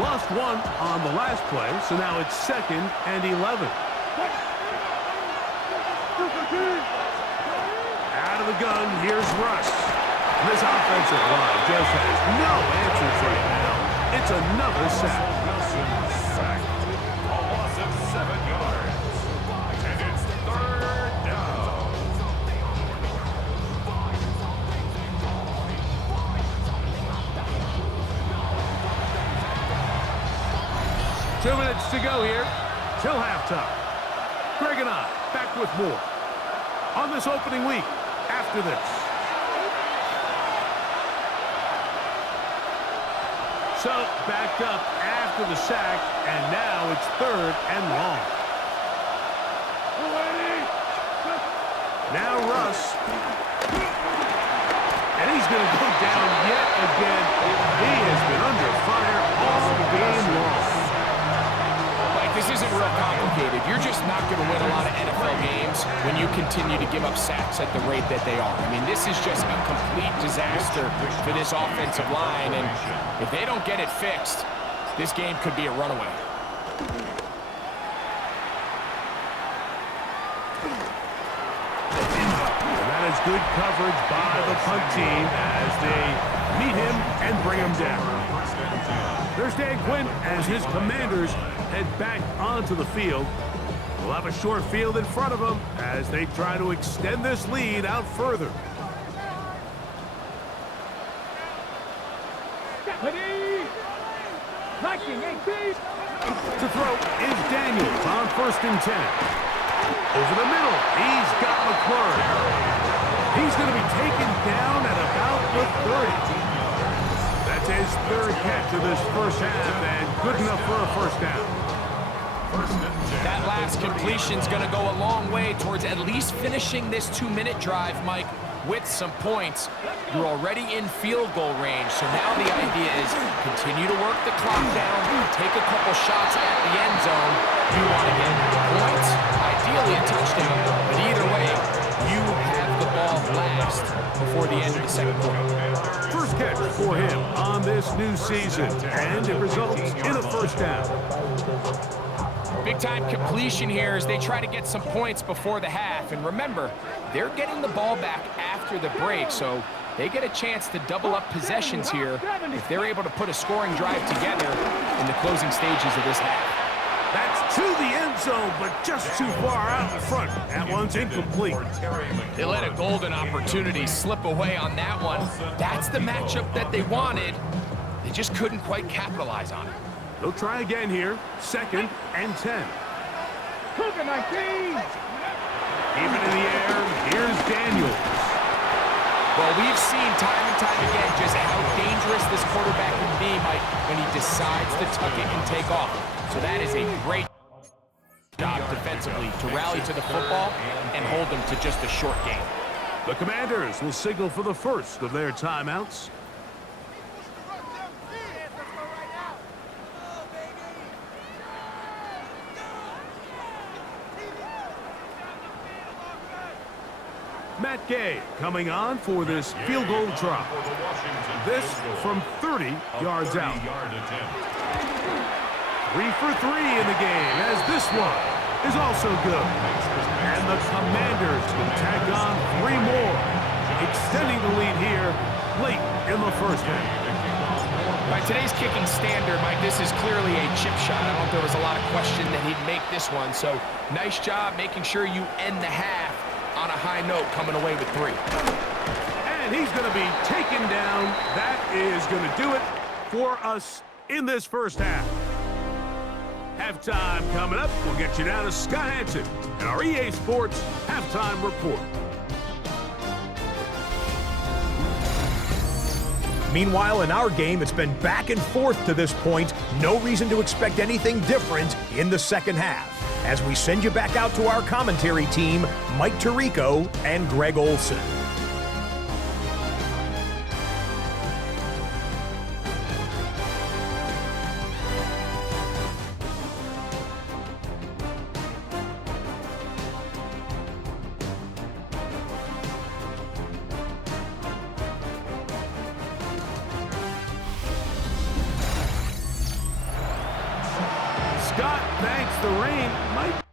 Lost one on the last play, so now it's 2nd and 11. Out of the gun, here's Russ. This offensive line just has no answers right now. It's another sack. Wilson sacked. A loss of 7 yards. And it's 3rd down. 2 minutes to go here till halftime. Greg and I back with more on this opening week after this. So, backed up after the sack, and now it's 3rd and long. Now Russ. And he's going to go down yet again. He has been under fire all game long. This isn't real complicated. You're just not going to win a lot of NFL games when you continue to give up sacks at the rate that they are. I mean, this is just a complete disaster for this offensive line, and if they don't get it fixed, this game could be a runaway. And that is good coverage by the punt team as they meet him and bring him down. There's Dan Quinn as his Commanders head back onto the field. We'll have a short field in front of them as they try to extend this lead out further. To throw is Daniels on 1st and 10. Over the middle, he's got McClure. He's going to be taken down at about the 30. That's his 3rd catch of this first half, and good enough for a 1st down. That last completion's going to go a long way towards at least finishing this 2-minute drive, Mike, with some points. You're already in field goal range, so now the idea is continue to work the clock down, take a couple shots at the end zone. You want to get points, ideally a touchdown, but either way, you have the ball last before the end of the second quarter. First catch for him on this new season, and it results in a 1st down. Big-time completion here as they try to get some points before the half. And remember, they're getting the ball back after the break, so they get a chance to double up possessions here if they're able to put a scoring drive together in the closing stages of this half. That's to the end zone, but just too far out in front. That one's incomplete. They let a golden opportunity slip away on that one. That's the matchup that they wanted. They just couldn't quite capitalize on it. They'll try again here. 2nd and 10. Cougar 19. Even in the air, here's Daniels. Well, we've seen time and time again just how dangerous this quarterback can be, Mike, when he decides to tuck it and take off. So that is a great job defensively to rally to the football and hold them to just a short game. The Commanders will signal for the first of their timeouts. Matt Gay coming on for this field goal try. This from 30 yards out. 3 for 3 in the game, as this one is also good. And the Commanders can tack on 3 more, extending the lead here late in the first half. By today's kicking standard, Mike, this is clearly a chip shot. I don't think there was a lot of question that he'd make this one. So nice job making sure you end the half on a high note, coming away with 3. And he's going to be taken down. That is going to do it for us in this first half. Halftime coming up. We'll get you down to Scott Hansen and our EA Sports Halftime Report. Meanwhile, in our game, it's been back and forth to this point. No reason to expect anything different in the second half. As we send you back out to our commentary team, Mike Tirico and Greg Olson. Scott thanks the rain. Mike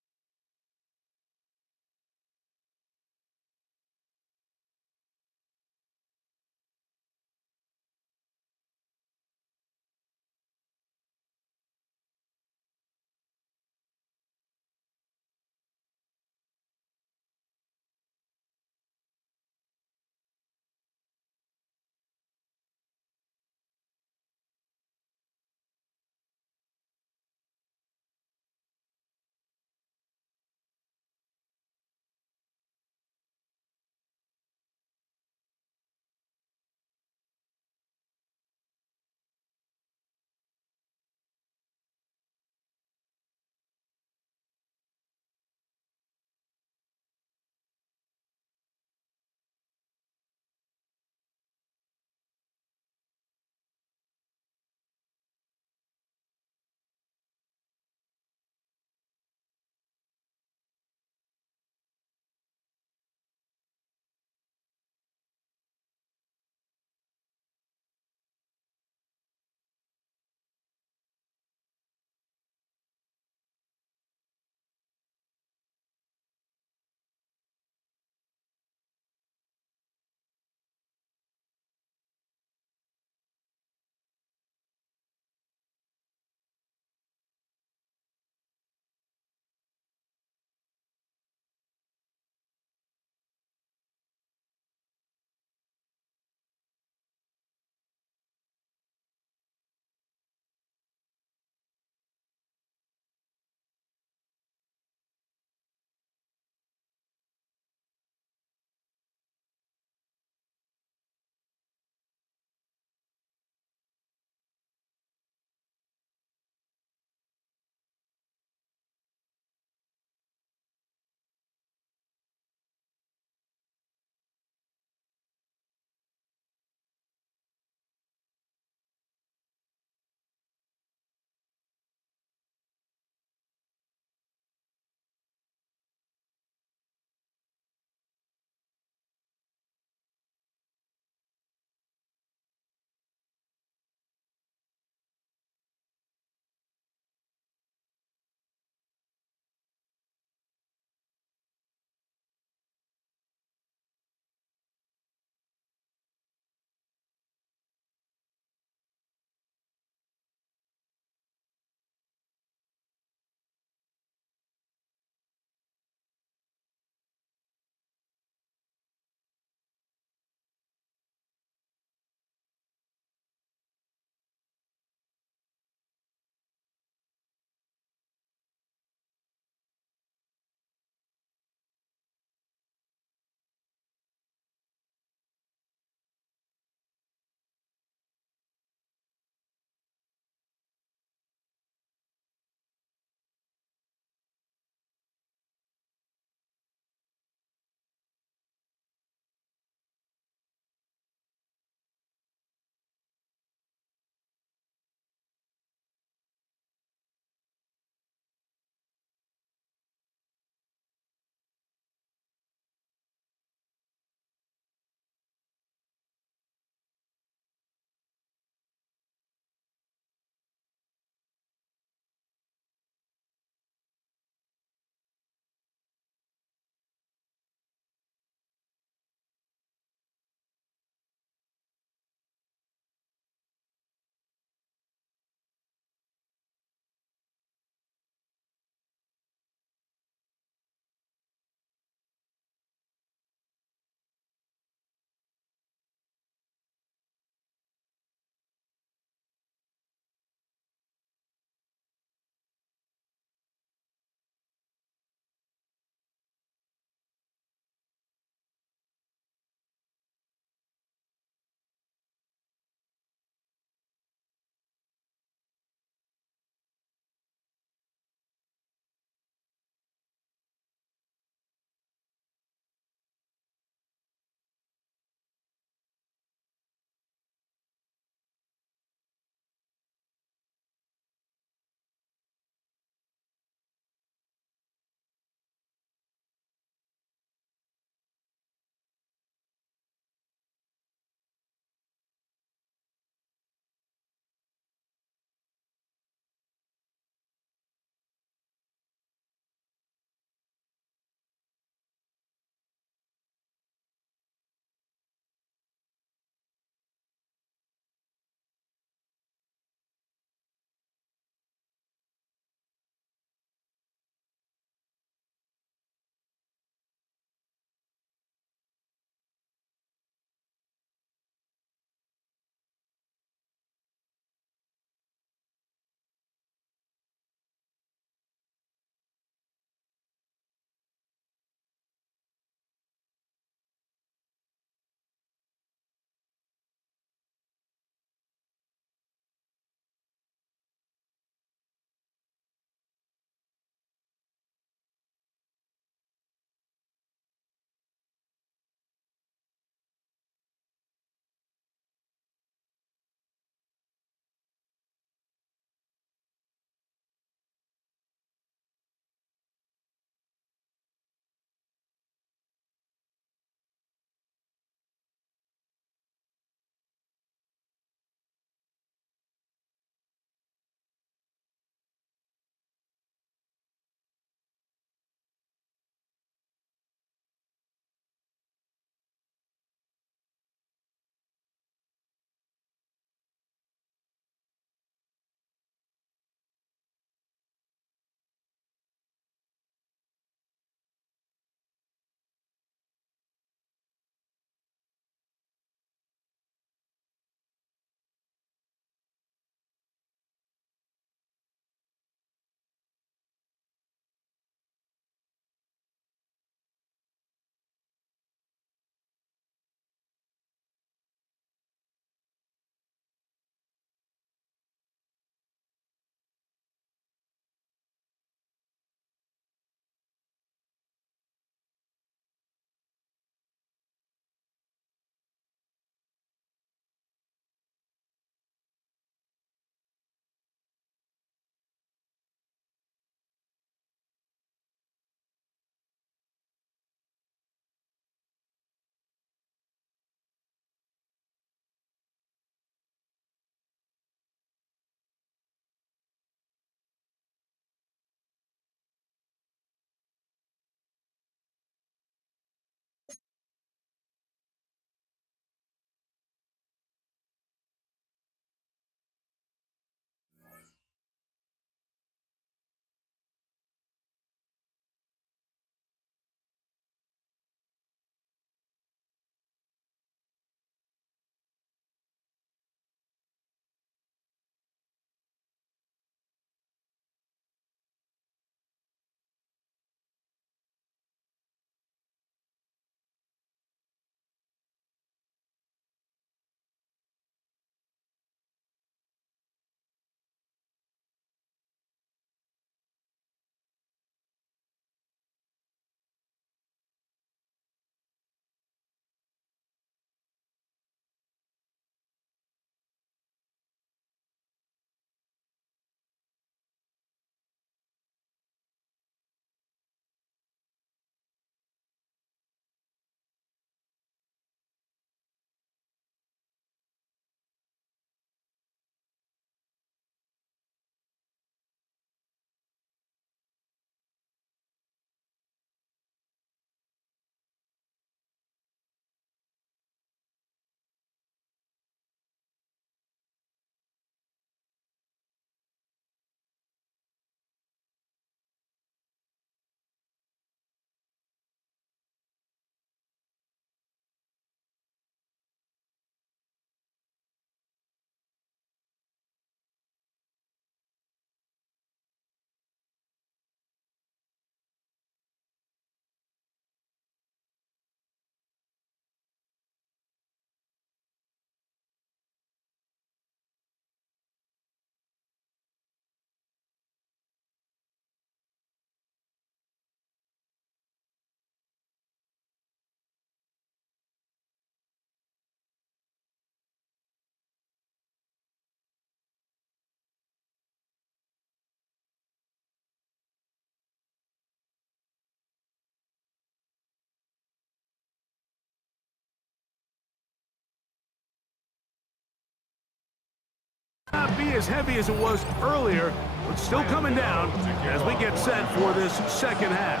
be as heavy as it was earlier, but still coming down as we get set for this second half.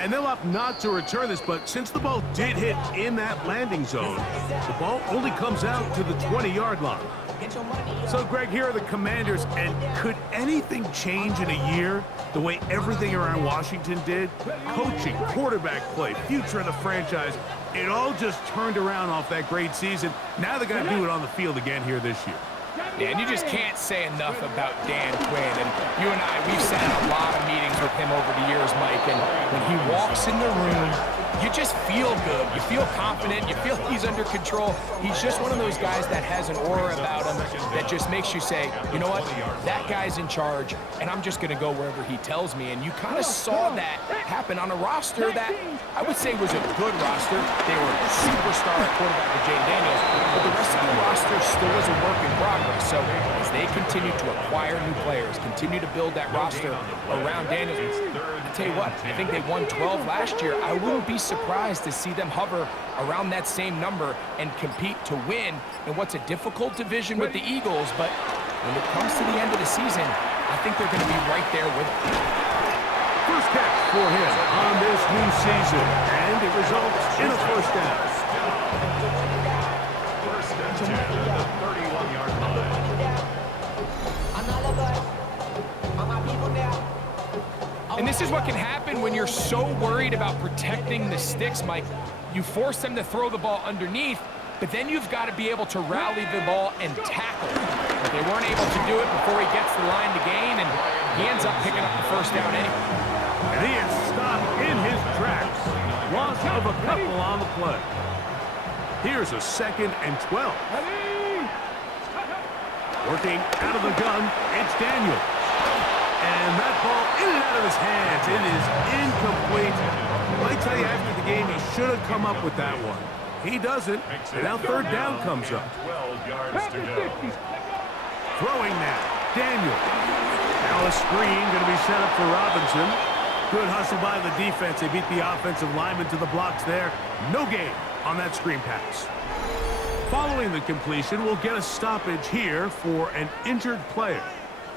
And they'll opt not to return this, but since the ball did hit in that landing zone, the ball only comes out to the 20-yard line. So, Greg, here are the Commanders, and could anything change in a year the way everything around Washington did? Coaching, quarterback play, future of the franchise, it all just turned around off that great season. Now they got to do it on the field again here this year. Yeah, and you just can't say enough about Dan Quinn. And you and I, we've sat in a lot of meetings with him over the years, Mike, and when he walks in the room, you just feel good. You feel confident. You feel he's under control. He's just one of those guys that has an aura about him that just makes you say, you know what, that guy's in charge, and I'm just going to go wherever he tells me. And you kind of saw that happen on a roster that I would say was a good roster. They were a superstar at quarterback with Jane Daniels, but the rest of the roster still was a work in progress. So as they continue to acquire new players, continue to build that roster around Daniels, I tell you what, I think they won 12 last year. I wouldn't be surprised to see them hover around that same number and compete to win in what's a difficult division with the Eagles. But when it comes to the end of the season, I think they're going to be right there with them. First catch for him on this new season, and it results in a first down. First and 10 at the 31-yard line. And this is what can happen when you're so worried about protecting the sticks, Mike. You force them to throw the ball underneath, but then you've got to be able to rally the ball and tackle. But they weren't able to do it before he gets the line to gain, and he ends up picking up the first down anyway. And he is stopped in his tracks. Loss of a couple on the play. Here's a 2nd and 12. Working out of the gun, it's Daniel. And that ball in and out of his hands. It is incomplete. I tell you, after the game, he should have come up with that one. He doesn't. And now third down comes up. 12 yards to go. Throwing now, Daniel. Now a screen going to be set up for Robinson. Good hustle by the defense. They beat the offensive lineman to the blocks there. No gain on that screen pass. Following the completion, we'll get a stoppage here for an injured player.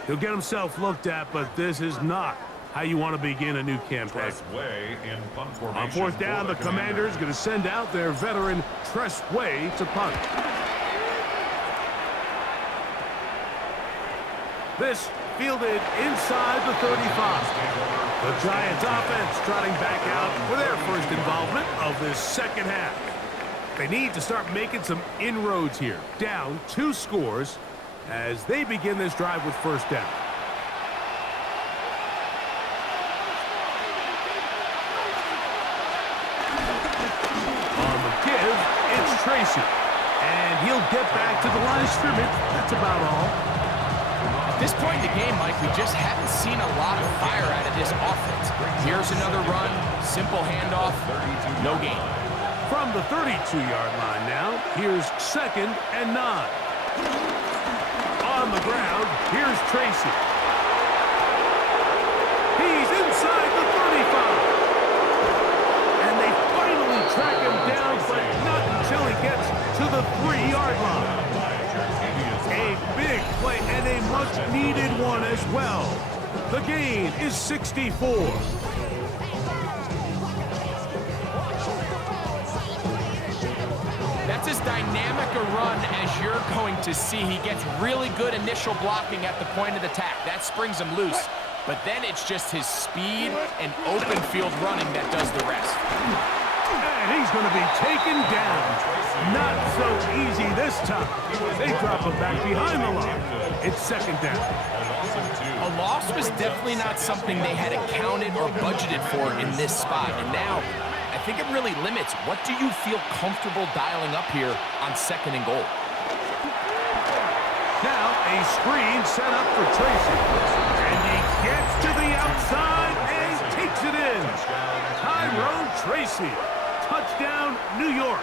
He'll get himself looked at, but this is not how you want to begin a new campaign. Way in punt formation. On fourth down, the Commanders going to send out their veteran Tress Way to punt. This fielded inside the 35. The Giants offense trotting back out for their first involvement of this second half. They need to start making some inroads here. Down 2 scores as they begin this drive with first down. On the give, it's Tracy. And he'll get back to the line of scrimmage. That's about all. At this point in the game, Mike, we just haven't seen a lot of fire out of this offense. Here's another run, simple handoff, no gain. From the 32-yard line now, here's 2nd and 9. On the ground, here's Tracy. He's inside the 35. And they finally track him down, but not until he gets to the 3-yard line. A big play and a much-needed one as well. The gain is 64. That's as dynamic a run as you're going to see. He gets really good initial blocking at the point of attack. That springs him loose. But then it's just his speed and open field running that does the rest. And he's going to be taken down. Not so easy this time. They drop him back behind the line. It's 2nd down. A loss was definitely not something they had accounted or budgeted for in this spot. And now, I think it really limits what do you feel comfortable dialing up here on 2nd and goal. Now a screen set up for Tracy. And he gets to the outside and takes it in. Tyrone Tracy. Touchdown, New York.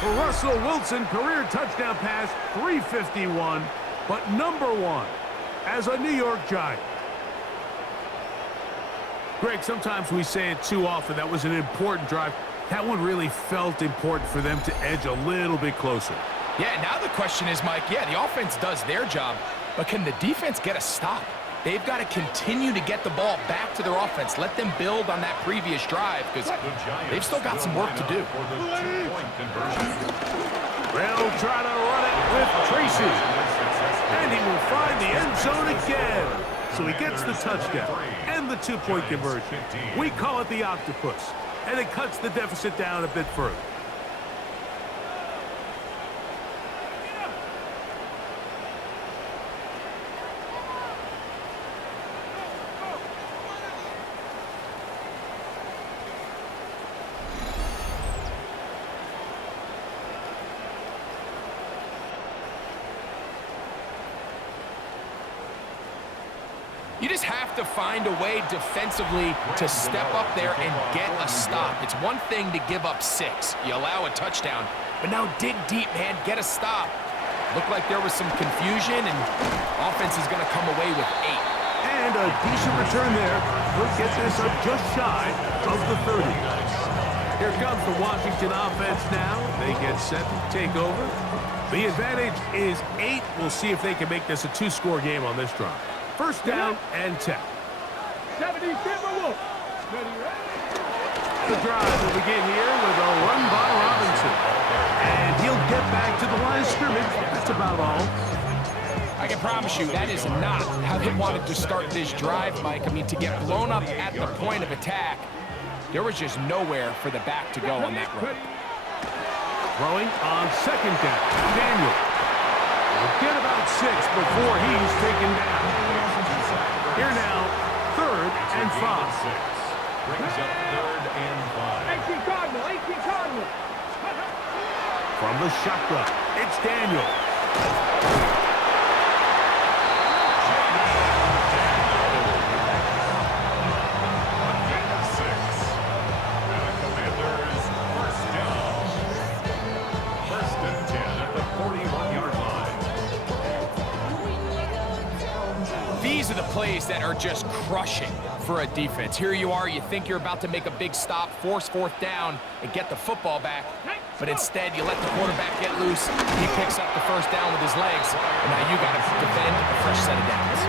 For Russell Wilson, career touchdown pass, 351, but number 1 as a New York Giant. Greg, sometimes we say it too often. That was an important drive. That one really felt important for them to edge a little bit closer. Yeah, now the question is, Mike, yeah, the offense does their job, but can the defense get a stop? They've got to continue to get the ball back to their offense. Let them build on that previous drive because they've still got some work to do. They'll try to run it with Tracy. And he will find the end zone again. So he gets the touchdown and the 2-point conversion. We call it the octopus. And it cuts the deficit down a bit further. You just have to find a way defensively to step up there and get a stop. It's one thing to give up 6. You allow a touchdown, but now dig deep, man. Get a stop. Looked like there was some confusion, and offense is going to come away with 8. And a decent return there. We'll get this up just shy of the 30. Here comes the Washington offense now. They get set to take over. The advantage is 8. We'll see if they can make this a 2-score game on this drive. First down and 10. 70 Timberwolves. The drive will begin here with a run by Robinson. And he'll get back to the line of scrimmage. That's about all. I can promise you that is not how they wanted to start this drive, Mike. I mean, to get blown up at the point of attack, there was just nowhere for the back to go on that run. Throwing on second down. Daniel. We'll get about 6 before he's taken down. Here now, 3rd and 5. Brings up 3rd and 5. 18 Cardinal, 18 Cardinal. From the shotgun, it's Daniel. These are the plays that are just crushing for a defense. Here you are, you think you're about to make a big stop, force 4th down, and get the football back. But instead, you let the quarterback get loose. He picks up the 1st down with his legs. And now you got to defend a fresh set of downs.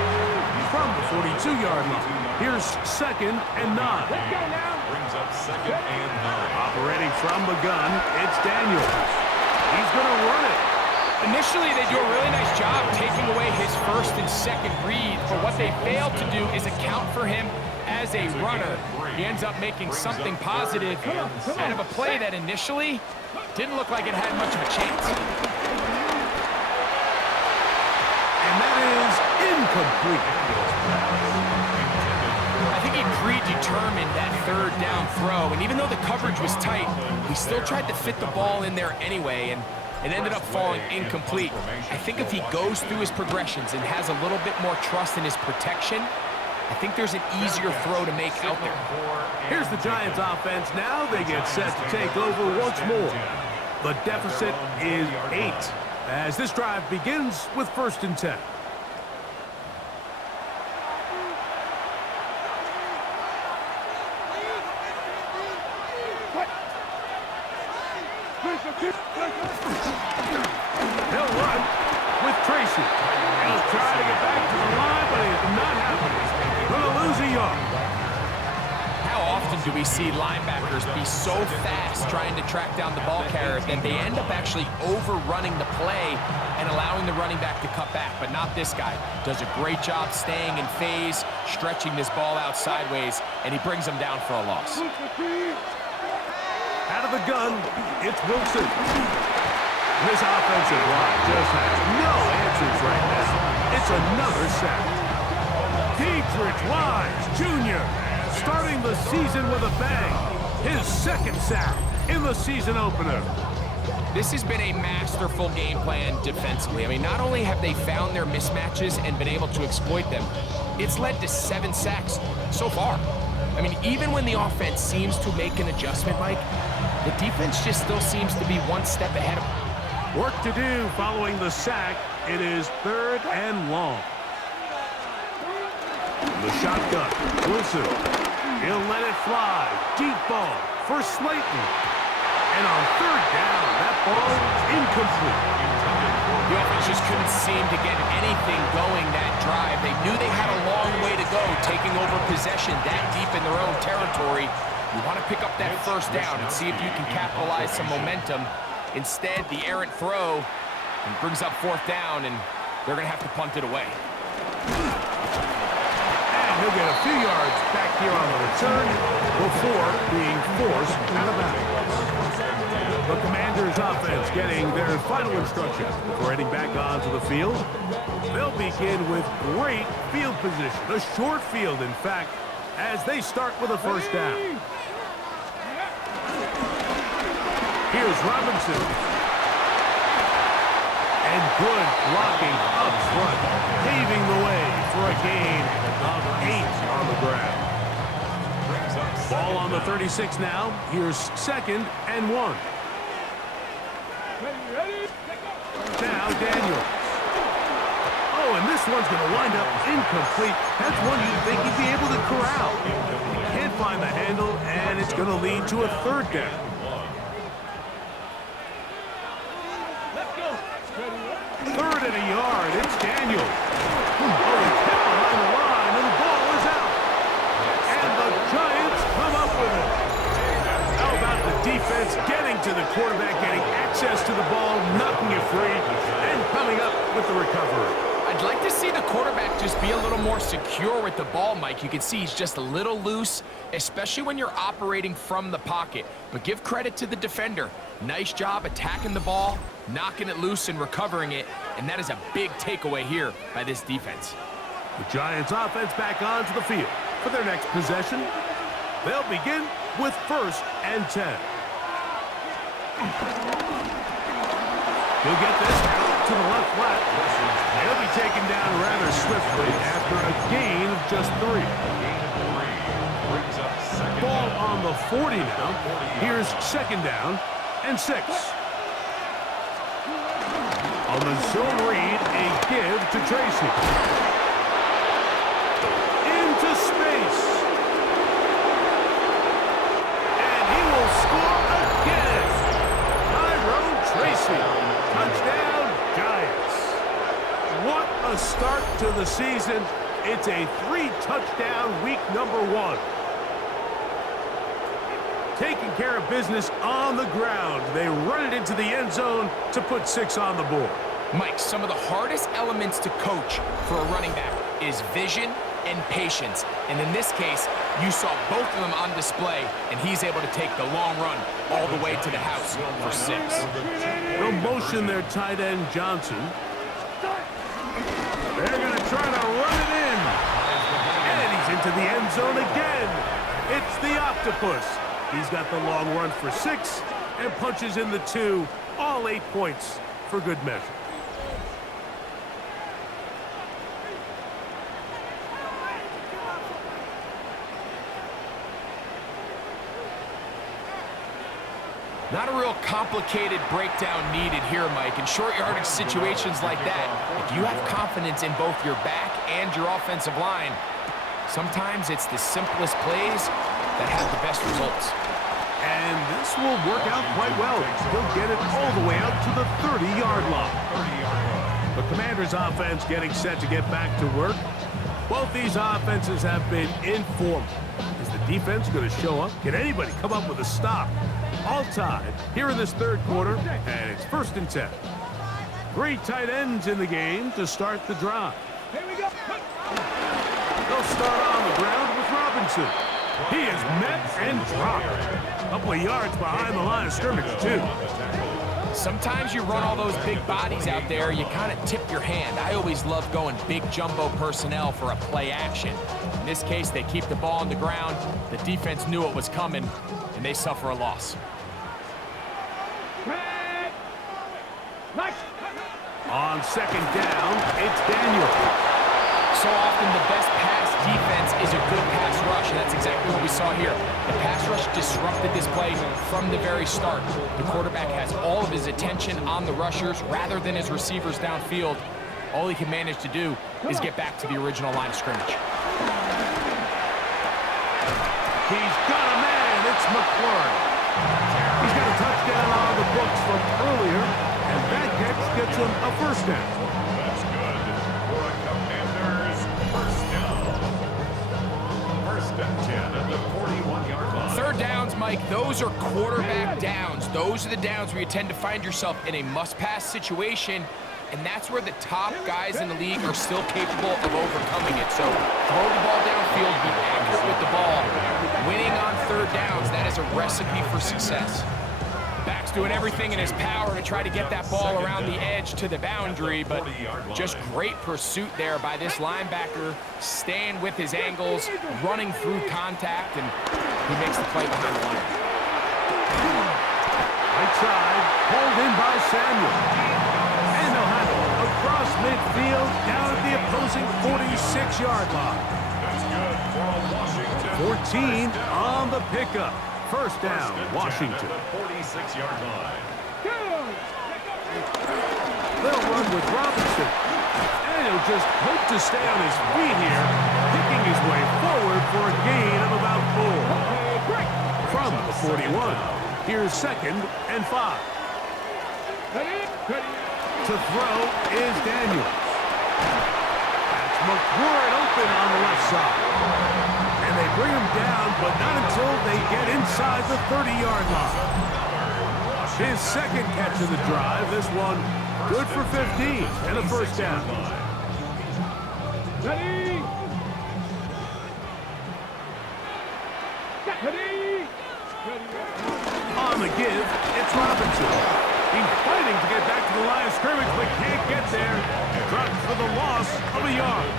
From the 42-yard line, here's 2nd and 9. Let's go now. Brings up 2nd and 9. Operating from the gun, it's Daniel. He's going to run it. Initially, they do a really nice job taking away his 1st and 2nd read, but what they failed to do is account for him as a runner. He ends up making something positive out of a play that initially didn't look like it had much of a chance. And that is incomplete. I think he predetermined that 3rd down throw, and even though the coverage was tight, he still tried to fit the ball in there anyway, and it ended up falling incomplete. I think if he goes through his progressions and has a little bit more trust in his protection, I think there's an easier throw to make out there. Here's the Giants offense now. They get set to take over once more. The deficit is 8 as this drive begins with 1st and 10. He'll run with Tracy. He'll try to get back to the line, but it's not happening. Gonna lose a yard. How often do we see linebackers be so fast trying to track down the ball carrier that they end up actually overrunning the play and allowing the running back to cut back? But not this guy. Does a great job staying in phase, stretching this ball out sideways, and he brings him down for a loss. Out of the gun, it's Wilson. This offensive line just has no answers right now. It's another sack. Dietrich Wise Jr. starting the season with a bang. His 2nd sack in the season opener. This has been a masterful game plan defensively. I mean, not only have they found their mismatches and been able to exploit them, it's led to 7 sacks so far. I mean, even when the offense seems to make an adjustment, Mike, the defense just still seems to be one step ahead of them. Work to do following the sack. It is 3rd and long. The shotgun. Wilson. He'll let it fly. Deep ball. for Slayton. And on third down, that ball incomplete. The offense just couldn't seem to get anything going that drive. They knew they had a long way to go, taking over possession that deep in their own territory. You want to pick up that first down and see if you can capitalize some momentum. Instead, the errant throw brings up fourth down, and they're going to have to punt it away. And he'll get a few yards back here on the return before being forced out of bounds. The Commanders' offense getting their final instructions before heading back onto the field. They'll begin with great field position, a short field, in fact, as they start with a first down. Here's Robinson. And good blocking up front, paving the way for a gain of 8 on the ground. Ball on the 36 now. Here's 2nd and 1. Now Daniels. Oh, and this one's going to wind up incomplete. That's one you'd think he'd be able to corral. He can't find the handle, and it's going to lead to a third down. Third and a yard. It's Daniels. Oh, he's hit behind the line, and the ball is out. And the Giants come up with it. How about the defense getting to the quarterback, getting access to the ball, knocking it free, and coming up with the recovery? I'd like to see the quarterback just be a little more secure with the ball, Mike. You can see he's just a little loose, especially when you're operating from the pocket. But give credit to the defender. Nice job attacking the ball, knocking it loose and recovering it, and that is a big takeaway here by this defense. The Giants offense back onto the field for their next possession. They'll begin with 1st and 10. He'll get this out to the left flat. He'll be taken down rather swiftly after a gain of just 3. Ball on the 40 now. Here's 2nd down and 6. On the zone read, a give to Tracy. Into space. And he will score again. Tyrone Tracy. Touchdown, Giants. What a start to the season. It's a 3-touchdown week number 1. Taking care of business on the ground. They run it into the end zone to put 6 on the board. Mike, some of the hardest elements to coach for a running back is vision and patience. And in this case, you saw both of them on display, and he's able to take the long run all the way to the house for 6. They'll motion their tight end, Johnson. They're going to try to run it in. And he's into the end zone again. It's the octopus. He's got the long run for 6 and punches in the 2. All 8 points for good measure. Not a real complicated breakdown needed here, Mike. In short yardage situations like that, if you have confidence in both your back and your offensive line, sometimes it's the simplest plays that have the best results. And this will work out quite well. He'll get it all the way out to the 30-yard line. The Commanders' offense getting set to get back to work. Both these offenses have been informal. Is the defense going to show up? Can anybody come up with a stop? All tied here in this third quarter, and it's 1st and 10. 3 tight ends in the game to start the drive. Here we go. They'll start on the ground with Robinson. He is met and dropped. A couple of yards behind the line of scrimmage, too. Sometimes you run all those big bodies out there, you kind of tip your hand. I always love going big jumbo personnel for a play action. In this case, they keep the ball on the ground. The defense knew it was coming, and they suffer a loss. On 2nd down, it's Daniel. So often the best pass defense is a good pass rush, and that's exactly what we saw here. The pass rush disrupted this play from the very start. The quarterback has all of his attention on the rushers rather than his receivers downfield. All he can manage to do is get back to the original line of scrimmage. He's got a man, and it's McLaurin. He's got a touchdown on the books from earlier, and that catch gets him a first down. That's good for a Commanders first down. First and 10 at the 41-yard line. Third downs, Mike, those are quarterback downs. Those are the downs where you tend to find yourself in a must-pass situation, and that's where the top guys in the league are still capable of overcoming it. So throw the ball downfield, be accurate with the ball. Winning on third downs, that is a recipe for success. Back's doing everything in his power to try to get that ball around the edge to the boundary, but just great pursuit there by this linebacker, staying with his angles, running through contact, and he makes the play behind the line. Right side, pulled in by Samuel. And they'll have it across midfield, down at the opposing 46-yard line. That's good for a Washington. 14 on the pickup. First down, Washington. 46-yard line. They'll run with Robinson. And he'll just hope to stay on his feet here, picking his way forward for a gain of about 4. From the 41, here's 2nd and 5. To throw is Daniels. That's McLaurin open on the left side. And they bring him down, but not until they get inside the 30-yard line. His second catch of the drive, this one good for 15 and a first down. On the give, it's Robinson. He's fighting to get back to the line of scrimmage, but can't get there. Dropped for the loss of a yard.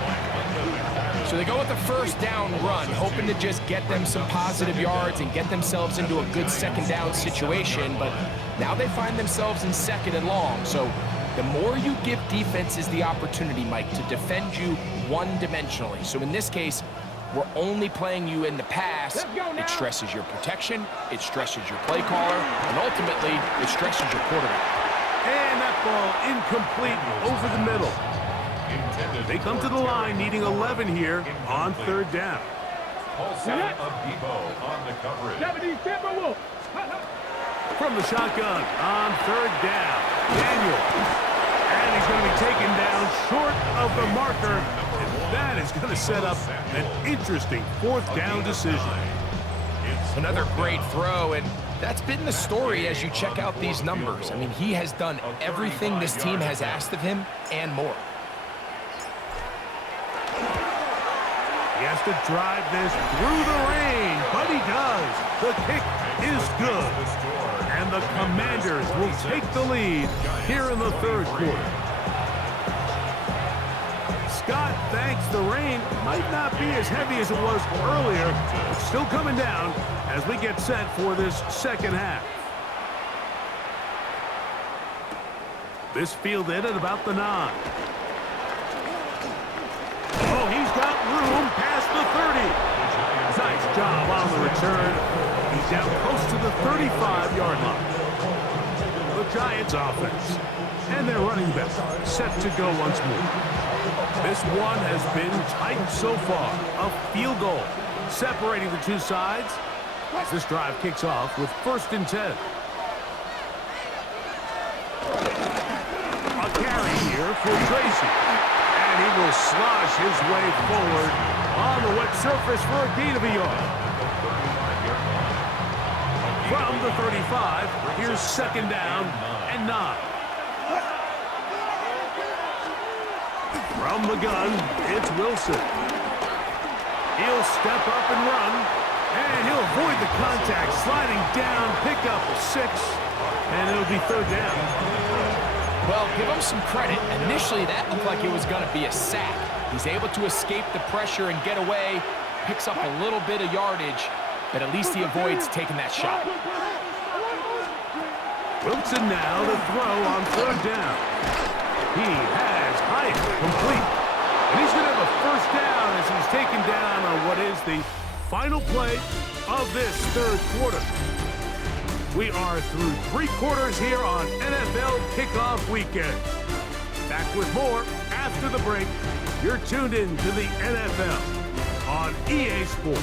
So they go with the first down run, hoping to just get them some positive yards and get themselves into a good second down situation, but now they find themselves in second and long. So the more you give defenses the opportunity, Mike, to defend you one-dimensionally. So in this case, we're only playing you in the pass. It stresses your protection, it stresses your play caller, and ultimately, it stresses your quarterback. And that ball incomplete over the middle. They come to the line needing 11 here on third down. Paulson of Depot on the coverage. From the shotgun on third down, Daniel. And he's going to be taken down short of the marker. And that is going to set up an interesting fourth down decision. Another great throw, and that's been the story as you check out these numbers. I mean, he has done everything this team has asked of him and more. He has to drive this through the rain, but he does. The kick is good. And the Commanders will take the lead here in the third quarter. Scott thanks the rain. Might not be as heavy as it was earlier, but still coming down as we get set for this second half. This fielded at about the 9. Oh, he's got room past the 30. Nice job on the return. He's down close to the 35-yard line. The Giants offense and their running back set to go once more. This one has been tight so far. A field goal separating the two sides as this drive kicks off with 1st and 10. A carry here for Tracy. And he will slosh his way forward on the wet surface for a gain of a yard. From the 35, here's 2nd down and 9. From the gun, it's Wilson. He'll step up and run, and he'll avoid the contact, sliding down, pick up 6, and it'll be 3rd down. Well, give him some credit. Initially, that looked like it was going to be a sack. He's able to escape the pressure and get away, picks up a little bit of yardage, but at least he avoids taking that shot. Wilson now to throw on 3rd down. He has height complete. And he's going to have a first down as he's taken down on what is the final play of this third quarter. We are through 3 quarters here on NFL Kickoff Weekend. Back with more after the break. You're tuned in to the NFL on EA Sports.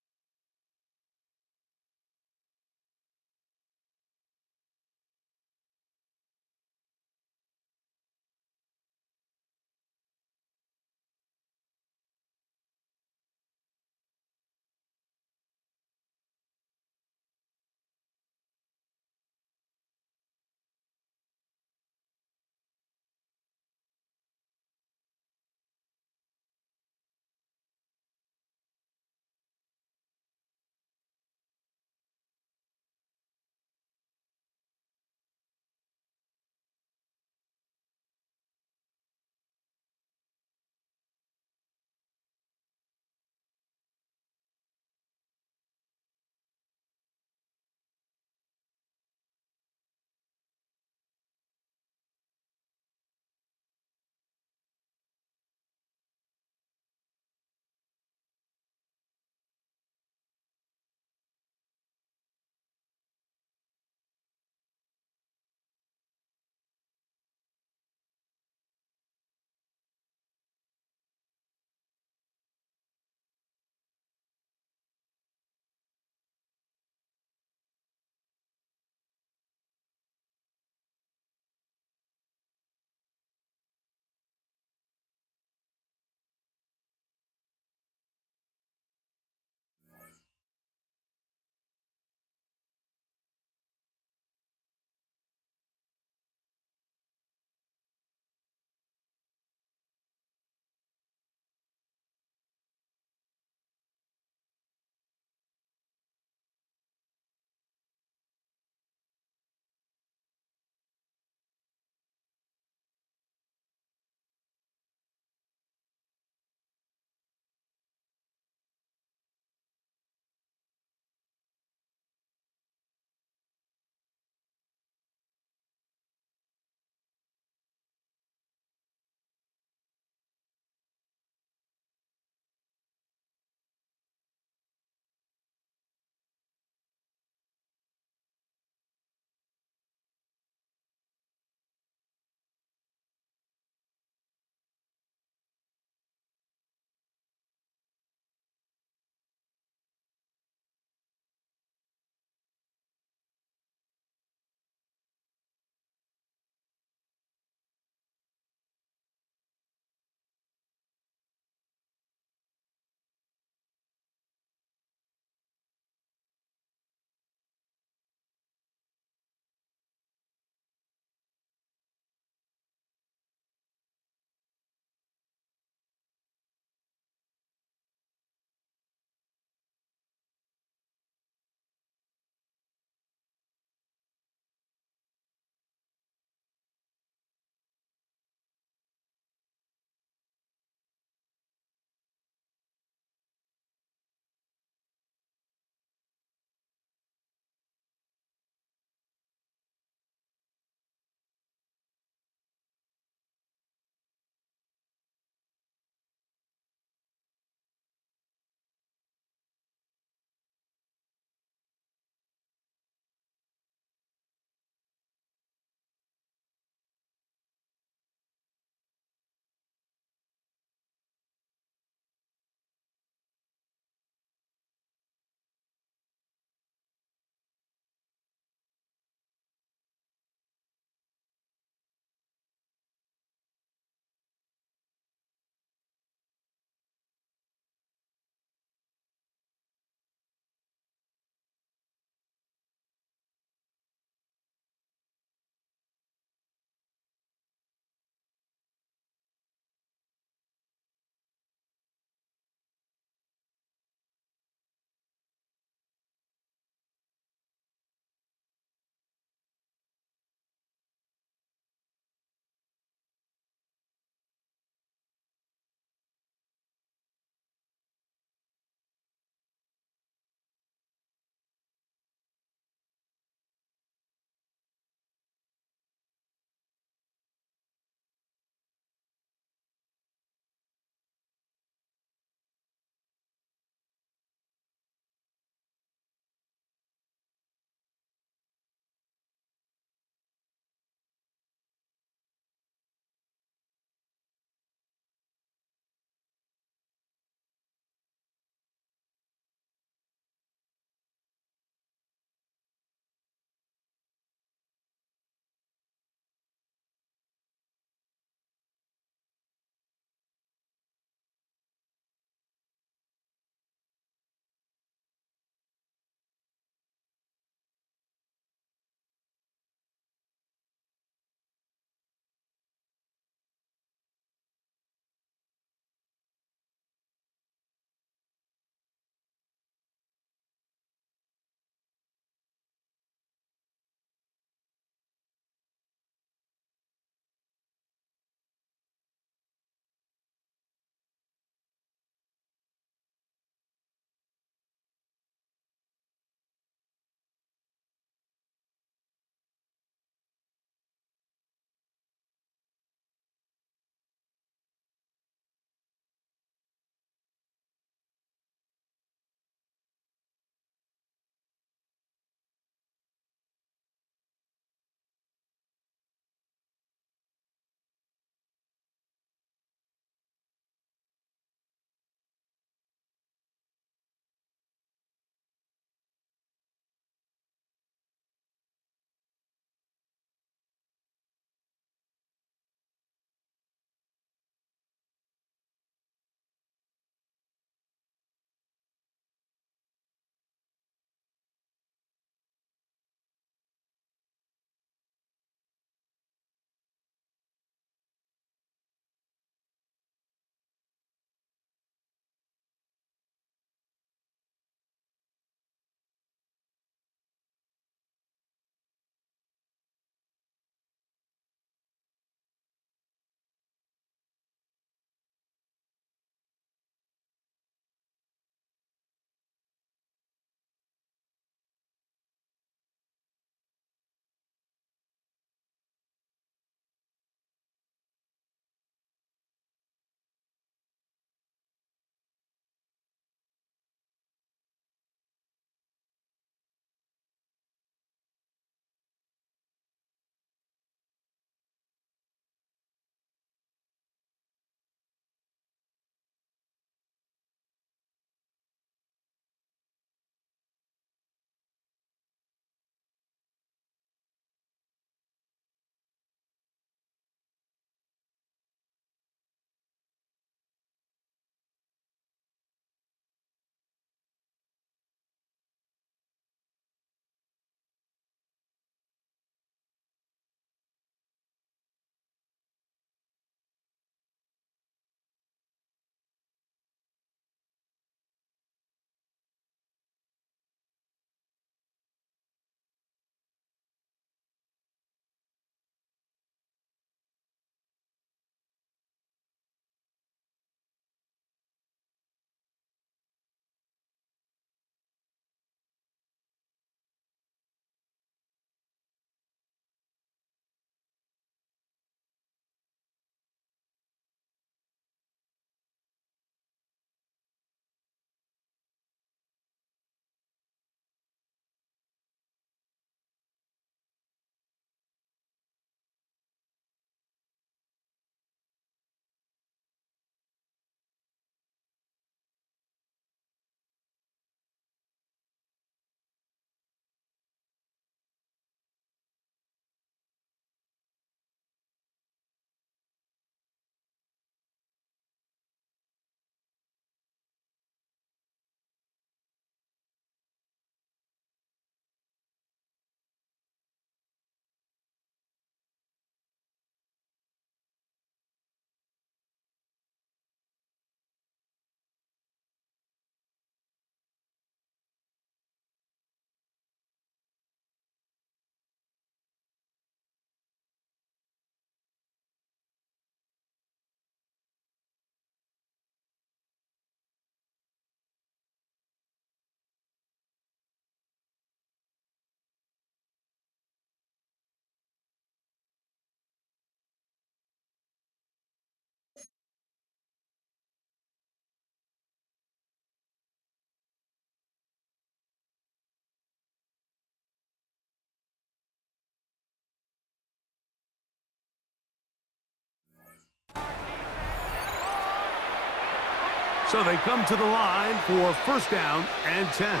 So they come to the line for first down and 10.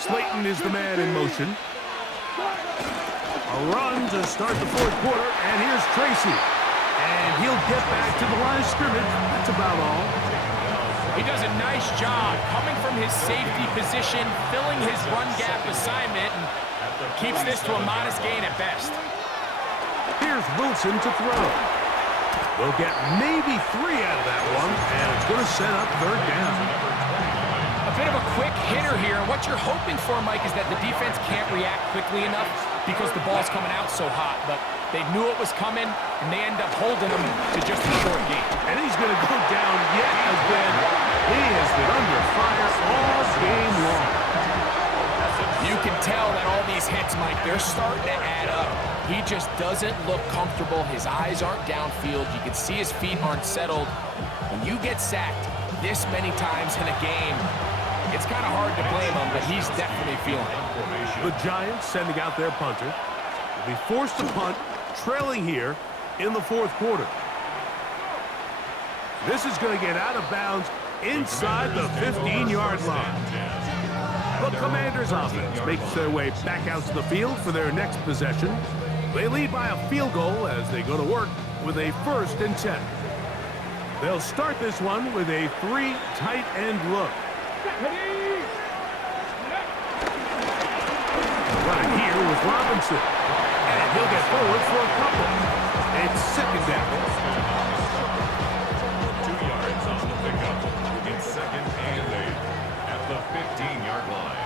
Slayton is the man in motion. A run to start the fourth quarter, and here's Tracy. And he'll get back to the line of scrimmage. That's about all. He does a nice job coming from his safety position, filling his run gap assignment, and keeps this to a modest gain at best. Here's Wilson to throw. We'll get maybe 3 out of that one, and it's going to set up third down. A bit of a quick hitter here. What you're hoping for, Mike, is that the defense can't react quickly enough because the ball's coming out so hot. But they knew it was coming, and they end up holding him to just a short game. And he's going to go down yet again. He has been under fire all game long. You can tell that all these hits, Mike, they're starting to add up. He just doesn't look comfortable. His eyes aren't downfield. You can see his feet aren't settled. When you get sacked this many times in a game, it's kind of hard to blame him, but he's definitely feeling it. The Giants sending out their punter. Will be forced to punt, trailing here in the fourth quarter. This is going to get out of bounds inside the 15-yard line. The Commanders' offense makes their way back out to the field for their next possession. They lead by a field goal as they go to work with a 1st and 10. They'll start this one with a 3 tight end look. Right here with Robinson. And he'll get forward for a couple. It's second down. 2 yards on the pickup. It's second and 8 at the 15-yard line.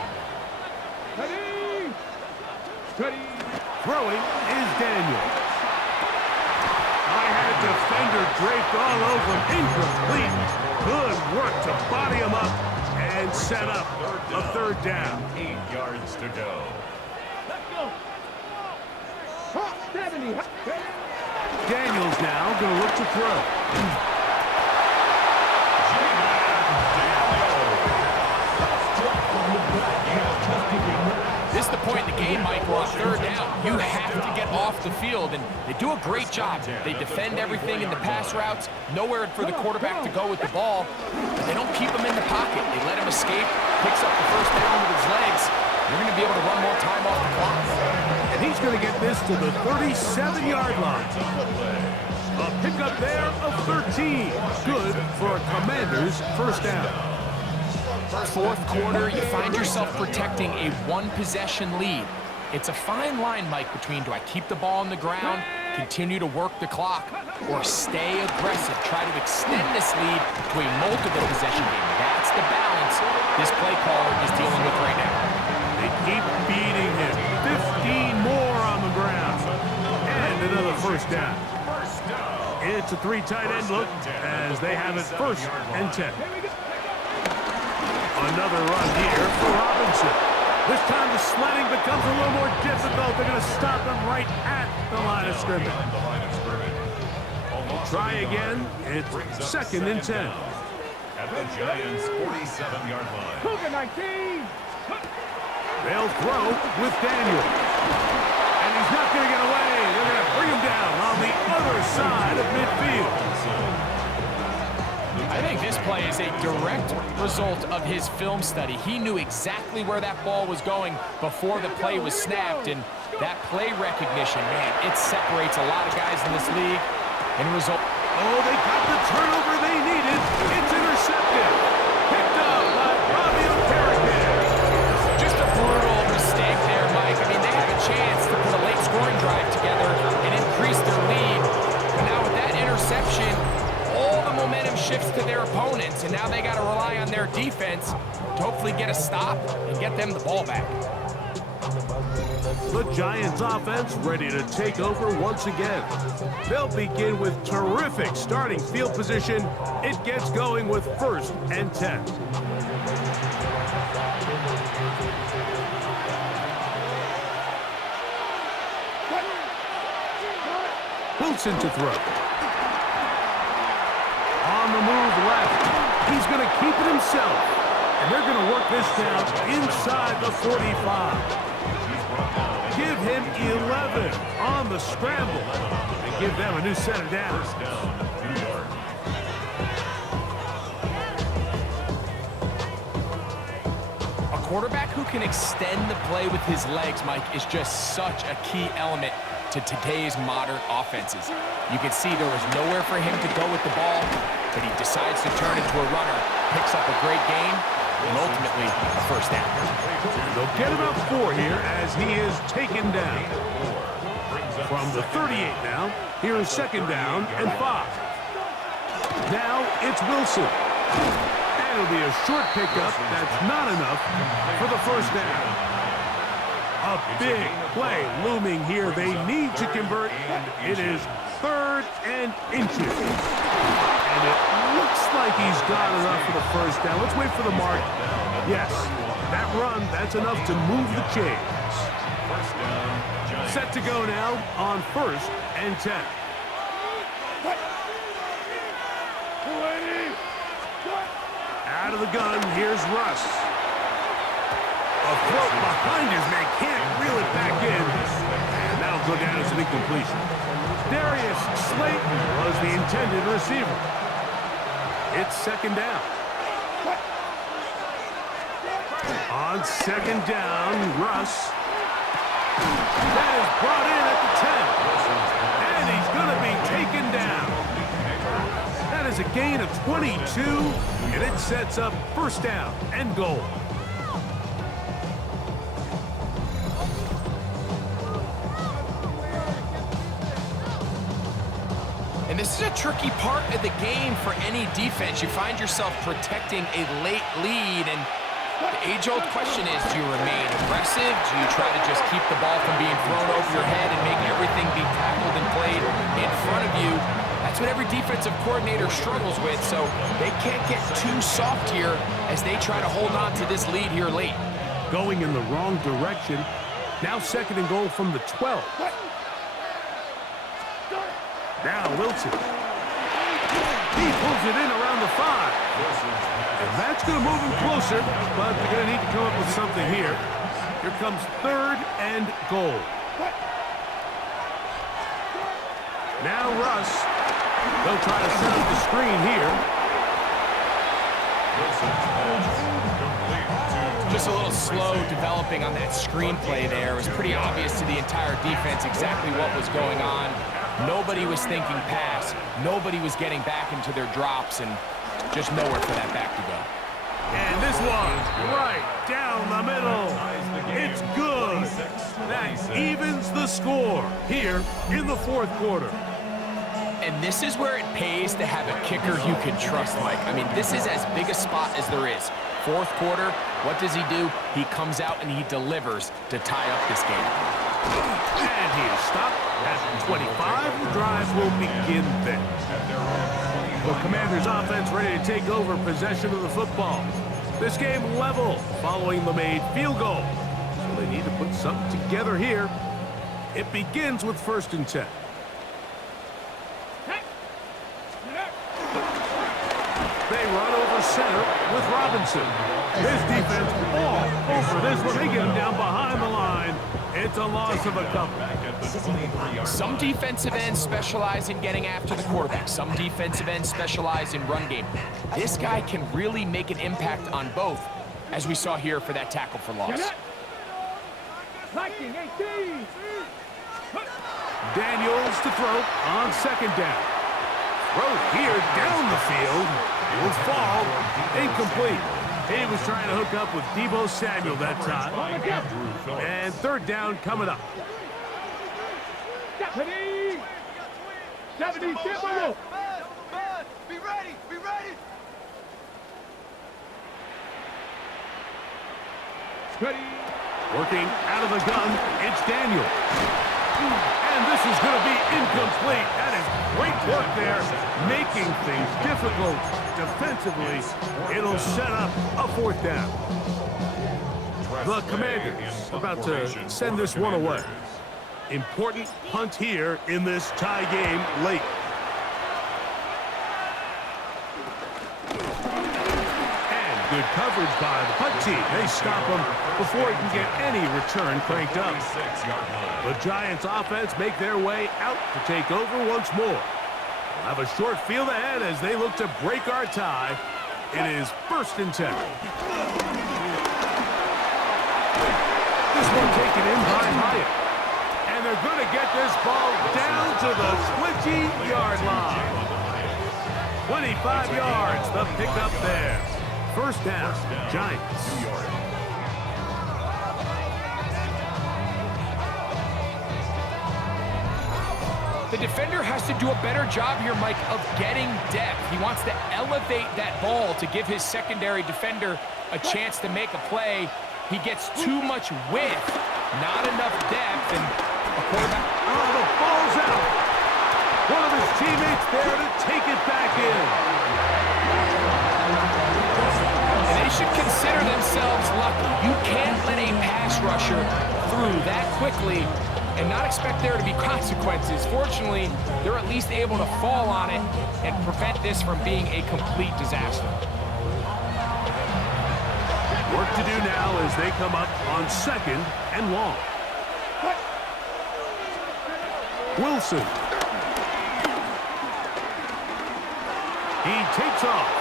Throwing is Daniel. I had a defender draped all over him. Incomplete. Good work to body him up and set up a third down. 8 yards to go. Daniels now going to look to throw. This is the point in the game, Mike, where on third down, you have to get off the field, and they do a great job. They defend everything in the pass routes, nowhere for the quarterback to go with the ball. They don't keep him in the pocket. They let him escape, picks up the first down with his legs. You're going to be able to run more time off the clock. And he's going to get this to the 37-yard line. A pickup there of 13. Good for a Commander's first down. Fourth quarter, you find yourself protecting a one-possession lead. It's a fine line, Mike, between do I keep the ball on the ground, continue to work the clock, or stay aggressive, try to extend this lead to a multiple possession game. That's the balance this play caller is dealing with right now. They keep beating him. 15 more on the ground. And another first down. It's a 3 tight end look as they have it 1st and 10. Another run here for Robinson. This time the sledding becomes a little more difficult. They're going to stop him right at the line of scrimmage. Try again. It's 2nd and 10. At the Giants' 47-yard line. Cougar 19. They'll throw with Daniel. And he's not going to get away. They're going to bring him down on the other side of midfield. I think this play is a direct result of his film study. He knew exactly where that ball was going before the play was snapped, and that play recognition, man, it separates a lot of guys in this league. And result. Oh, they got the turnover they needed. It's intercepted. Picked up by Robbie O'Carrigan. Just a brutal mistake there, Mike. I mean, they had a chance to put a late scoring drive together and increase their lead. But now with that interception, all the momentum shifts to their opponents, and now they got to rely on their defense to hopefully get a stop and get them the ball back. The Giants offense ready to take over once again. They'll begin with terrific starting field position. It gets going with 1st and 10. Wilson to throw. On the move left. He's going to keep it himself. And they're going to work this down inside the 45. Give him 11 on the scramble and give them a new set of downs. quarterback who can extend the play with his legs, Mike, is just such a key element to today's modern offenses. You can see there was nowhere for him to go with the ball, but he decides to turn into a runner, picks up a great gain, and ultimately a first down. They'll get about 4 here as he is taken down. From the 38 now, here is second down and 5. Now it's Wilson. And it'll be a short pickup. That's not enough for the first down. A big play looming here. They need to convert. It is 3rd and inches. And it looks like he's got enough for the first down. Let's wait for the mark. Yes, that run, that's enough to move the chains. Set to go now on 1st and 10. Out of the gun, here's Russ. A throw behind his man, can't reel it back in. And that'll go down as an incompletion. Darius Slayton was the intended receiver. It's second down. On second down, Russ. That is brought in at the 10. And he's going to be taken down. That is a gain of 22, and it sets up first down and goal. And this is a tricky part of the game for any defense. You find yourself protecting a late lead, and the age-old question is, do you remain aggressive? Do you try to just keep the ball from being thrown over your head and make everything be tackled and played in front of you? That's what every defensive coordinator struggles with, so they can't get too soft here as they try to hold on to this lead here late. Going in the wrong direction. Now second and goal from the 12. Now Wilson. He pulls it in around the 5. And that's going to move him closer, but they're going to need to come up with something here. Here comes 3rd and goal. Now Russ. They'll try to set up the screen here. Just a little slow developing on that screenplay there. It was pretty obvious to the entire defense exactly what was going on. Nobody was thinking pass. Nobody was getting back into their drops, and just nowhere for that back to go. And this one, right down the middle. It's good. That evens the score here in the 4th quarter. And this is where it pays to have a kicker you can trust, Mike. I mean, this is as big a spot as there is. 4th quarter, what does he do? He comes out and he delivers to tie up this game. And he is stopped at 25. The drive will begin then. The Commanders' offense ready to take over possession of the football. This game level following the made field goal. So they need to put something together here. It begins with 1st and 10. They run over center with Robinson. His defense all over this one. They get him down behind the line. It's a loss of a couple. Some defensive ends specialize in getting after the quarterback. Some defensive ends specialize in run game. This guy can really make an impact on both, as we saw here for that tackle for loss. Daniels to throw on second down. Throw here down the field. Will fall. Incomplete. He was trying to hook up with Deebo Samuel that time. And 3rd down coming up. Deputy! Deputy, get move! Be ready! Be ready! Ready! Working out of the gun, it's Daniel. And this is going to be incomplete. That is great work there, making things difficult defensively. It'll set up a 4th down. The Commanders about to send this one away. Important punt here in this tie game late. And good coverage by the punt team. They stop him before he can get any return cranked up. The Giants offense make their way out to take over once more. We'll have a short field ahead as they look to break our tie. It is 1st and 10. This one taken in by Hyatt. And they're going to get this ball down to the 20-yard line. 25 yards, the pickup there. First down, Giants. The defender has to do a better job here, Mike, of getting depth. He wants to elevate that ball to give his secondary defender a chance to make a play. He gets too much width, not enough depth, and a quarterback... Oh, the ball's out. One of his teammates there to take it back in. And they should consider themselves lucky. You can't let a pass rusher through that quickly and not expect there to be consequences. Fortunately, they're at least able to fall on it and prevent this from being a complete disaster. Work to do now as they come up on second and long. Wilson. He takes off.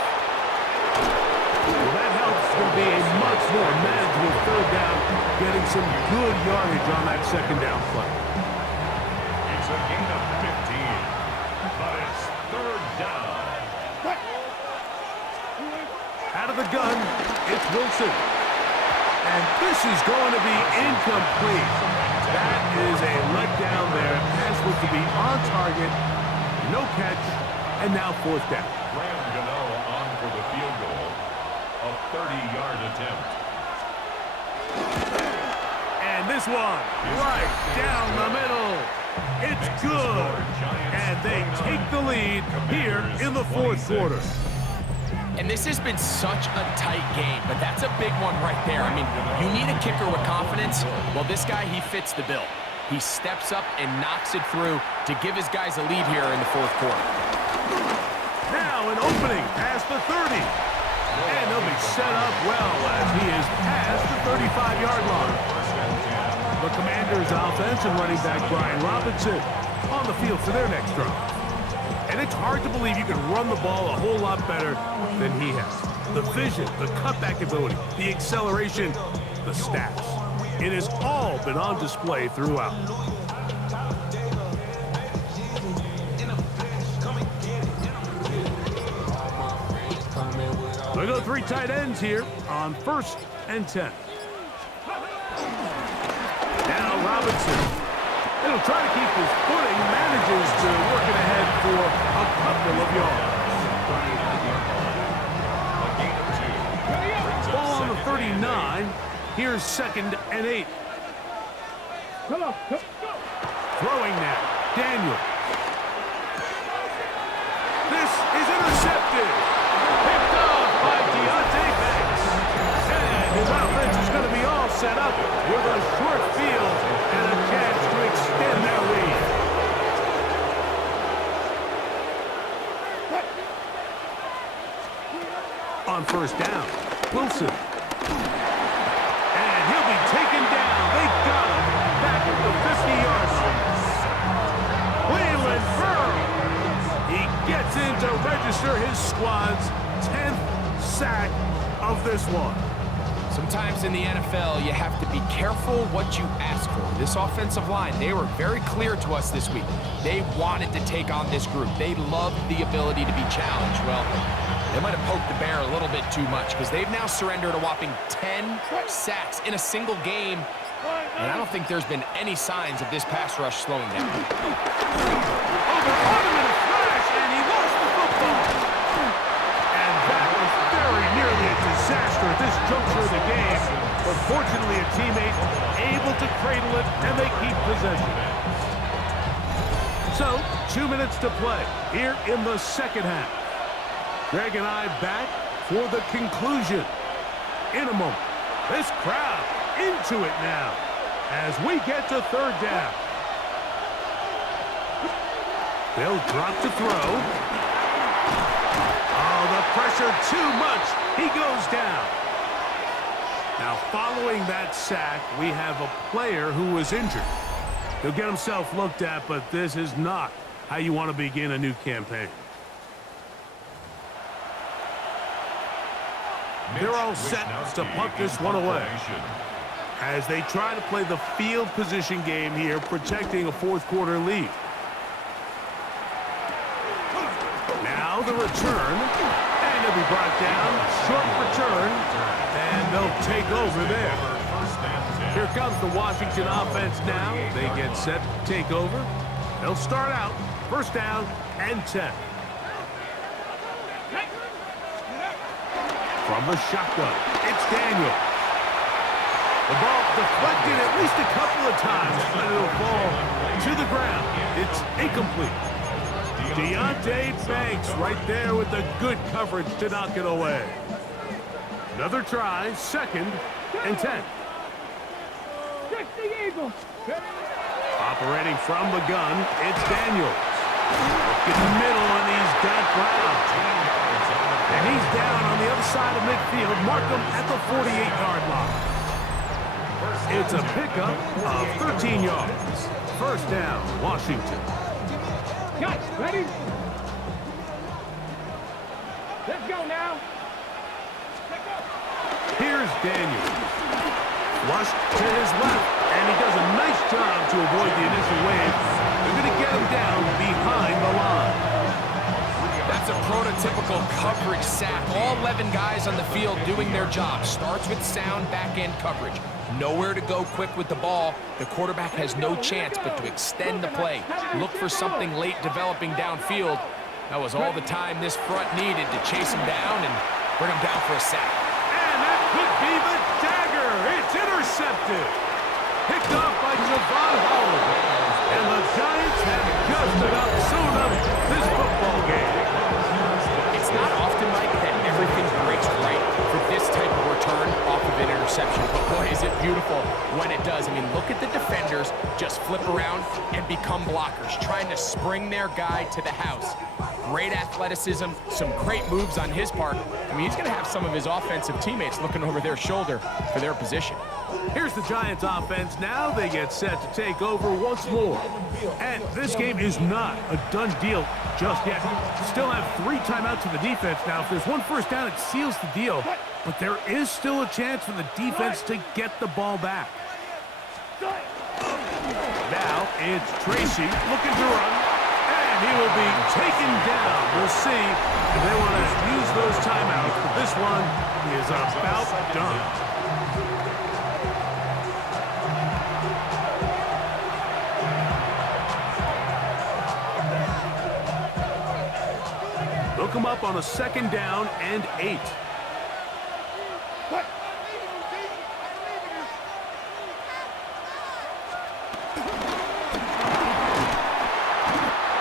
Well, that helps. It's going to be a much more manageable third down, getting some good yardage on that second down play. It's a gain of 15, but it's third down. Out of the gun, it's Wilson. And this is going to be incomplete. That is a letdown there. Pass looked to be on target. No catch. And now fourth down. Graham Gano on for the field goal. A 30-yard attempt. And this one right down the middle. It's good. And they take the lead here in the fourth quarter. And this has been such a tight game, but that's a big one right there. I mean, you need a kicker with confidence. Well, this guy, he fits the bill. He steps up and knocks it through to give his guys a lead here in the fourth quarter. Now an opening past the 30. And they'll be set up well as he is past the 35-yard line. The Commanders' offense and running back Brian Robinson on the field for their next drive. And it's hard to believe you can run the ball a whole lot better than he has. The vision, the cutback ability, the acceleration, the stats. It has all been on display throughout. They go three tight ends here on 1st and 10. Now Robinson. He'll try to keep his footing, manages to work it ahead for a couple of yards. Ball on the 39. Here's 2nd and 8. Come on, go. Throwing now. Daniel. This is intercepted. Picked off by Deontay Banks. And his offense is going to be all set up with a short field and a chance to extend their lead. On 1st down, Wilson. And he'll be taken down. They got him back at the 50-yard line. Leland Burrow. He gets in to register his squad's 10th sack of this one. Sometimes in the NFL, you have to be careful what you ask for. This offensive line, they were very clear to us this week. They wanted to take on this group. They loved the ability to be challenged. Well, they might have poked the bear a little bit too much because they've now surrendered a whopping 10 sacks in a single game. And I don't think there's been any signs of this pass rush slowing down. Overcaught him in a flash, and he lost the football. And that was very nearly a disaster at this juncture of the game. But fortunately, a teammate able to cradle it, and they keep possession. So, 2 minutes to play here in the second half. Greg and I back for the conclusion in a moment. This crowd into it now as we get to 3rd down. They'll drop to throw. Oh, the pressure too much. He goes down. Now, following that sack, we have a player who was injured. He'll get himself looked at, but this is not how you want to begin a new campaign. They're all set to punt this one away. as they try to play the field position game here, protecting a fourth-quarter lead. Now the return, and it'll be brought down. Short return, and they'll take over there. Here comes the Washington offense now. They get set to take over. They'll start out first down and 10. From the shotgun, it's Daniel. The ball deflected at least a couple of times, but it'll fall to the ground. It's incomplete. Deontay Banks right there with the good coverage to knock it away. Another try, second and 10. Operating from the gun, it's Daniels. Look in the middle, and he's got Brown. And he's down on the other side of midfield. Mark him at the 48-yard line. It's a pickup of 13 yards. First down, Washington. Got it. Ready? Let's go now. Here's Daniels. Flush to his left, and he does a nice job to avoid the initial wave. They're going to get him down behind the line. That's a prototypical coverage sack. All 11 guys on the field doing their job. Starts with sound back-end coverage. Nowhere to go quick with the ball. The quarterback has no chance but to extend the play. Look for something late developing downfield. That was all the time this front needed to chase him down and bring him down for a sack. And that could be the dagger. It's intercepted. Picked off by Javon Holland. And the Giants have just about sewn up this football game. It's not often, Mike, that everything breaks right for this type of return off of an interception. But boy, is it beautiful when it does. I mean, look at the defenders just flip around and become blockers, trying to spring their guy to the house. Great athleticism, some great moves on his part. I mean, he's going to have some of his offensive teammates looking over their shoulder for their position. Here's the Giants offense now. They get set to take over once more. And this game is not a done deal just yet. Still have 3 timeouts to the defense now. If there's one first down, it seals the deal. But there is still a chance for the defense to get the ball back. Now it's Tracy looking to run. And he will be taken down. We'll see if they want to use those timeouts. But this one is about done. They'll come up on a second down and 8.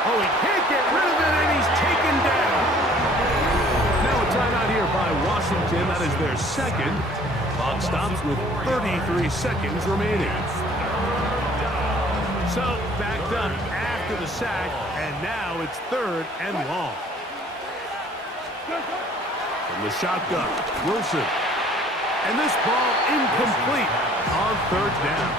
Oh, he can't get rid of it, and he's taken down. Now a timeout here by Washington. That is their second. Clock stops with 33 seconds remaining. So backed up after the sack, and now it's third and long. From the shotgun, Wilson. And this ball incomplete on third down.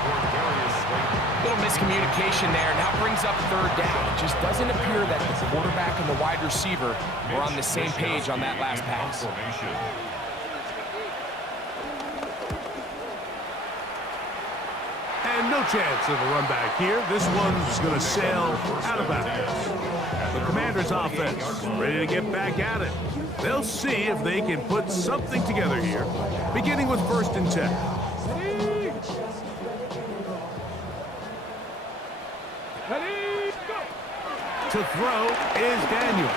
Little miscommunication there. Now brings up third down. It just doesn't appear that the quarterback and the wide receiver were on the same page on that last pass. And no chance of a run back here. This one's going to sail out of bounds. The Commanders' offense ready to get back at it. They'll see if they can put something together here, beginning with first and 10. To throw is Daniels.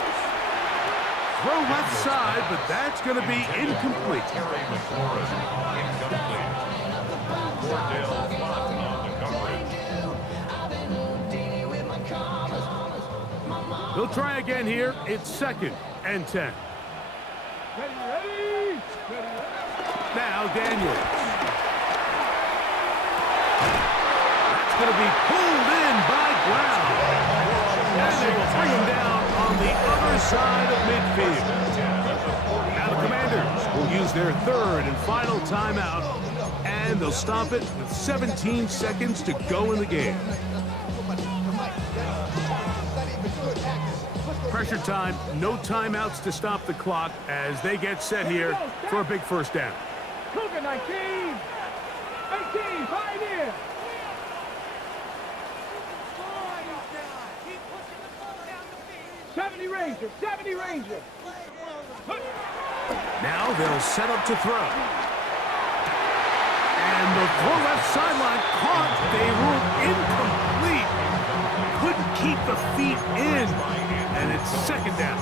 Throw left side, but that's going to be incomplete. They'll try again here. It's second and 10. Now Daniels. That's going to be pulled in by Brown. And they will bring him down on the other side of midfield. Now the Commanders will use their third and final timeout, and they'll stop it with 17 seconds to go in the game. Pressure time, no timeouts to stop the clock as they get set here for a big first down. 18, Pioneer. 70 Ranger, 70 Ranger. Now they'll set up to throw. And the throw left sideline caught. They ruled incomplete. Couldn't keep the feet in. And it's second down.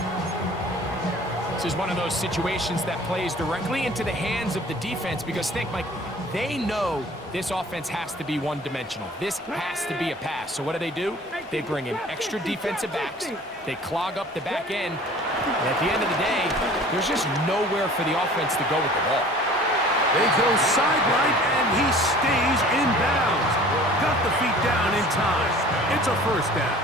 This is one of those situations that plays directly into the hands of the defense because think, Mike, they know this offense has to be one-dimensional. This has to be a pass. So what do? They bring in extra defensive backs. They clog up the back end. And at the end of the day, there's just nowhere for the offense to go with the ball. They go sideline, and he stays in bounds. Got the feet down in time. It's a first down.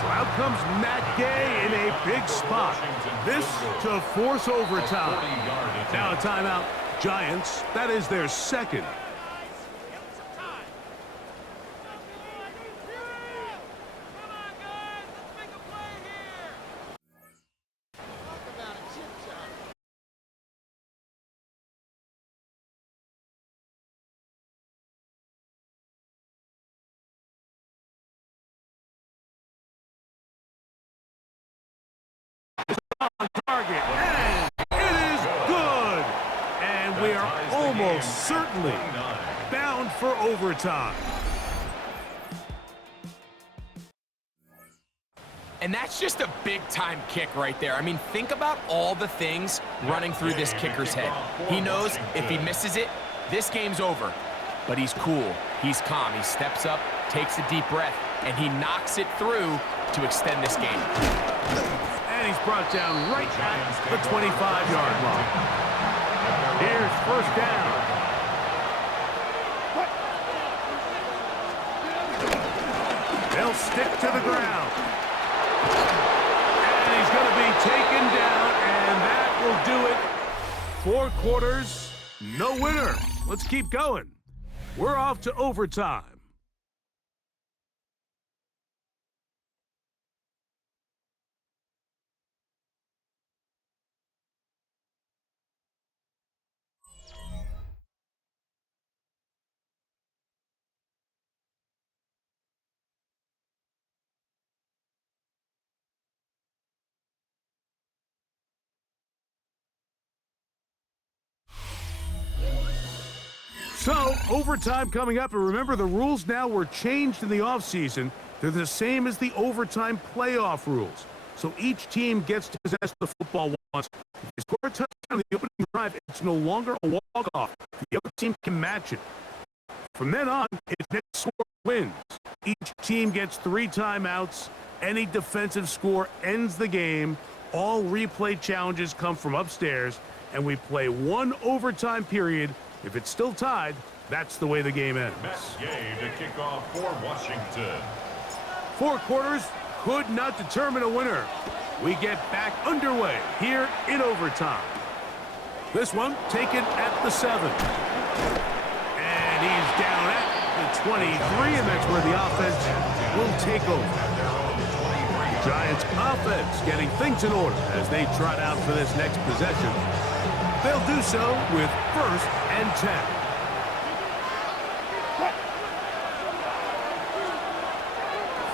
So out comes Matt Gay in a big spot. This to force overtime. Now a timeout. Giants, that is their second. Target, and it is good. And we are almost certainly bound for overtime. And that's just a big-time kick right there. I mean, think about all the things running through this kicker's head. He knows if he misses it, this game's over. But he's cool. He's calm. He steps up, takes a deep breath, and he knocks it through to extend this game. And he's brought down right at the 25-yard line. Here's first down. They'll stick to the ground. And he's going to be taken down, and that will do it. 4 quarters, no winner. Let's keep going. We're off to overtime. So, overtime coming up, and remember the rules now were changed in the offseason. They're the same as the overtime playoff rules. So each team gets to possess the football once. If they score a touchdown in the opening drive, it's no longer a walk-off. The other team can match it. From then on, it's next score wins. Each team gets 3 timeouts. Any defensive score ends the game. All replay challenges come from upstairs, and we play 1 overtime period. If it's still tied, that's the way the game ends. Matt Gay to kick off for Washington. 4 quarters could not determine a winner. We get back underway here in overtime. This one taken at the 7. And he's down at the 23, and that's where the offense will take over. Giants offense getting things in order as they trot out for this next possession. They'll do so with 1st and 10.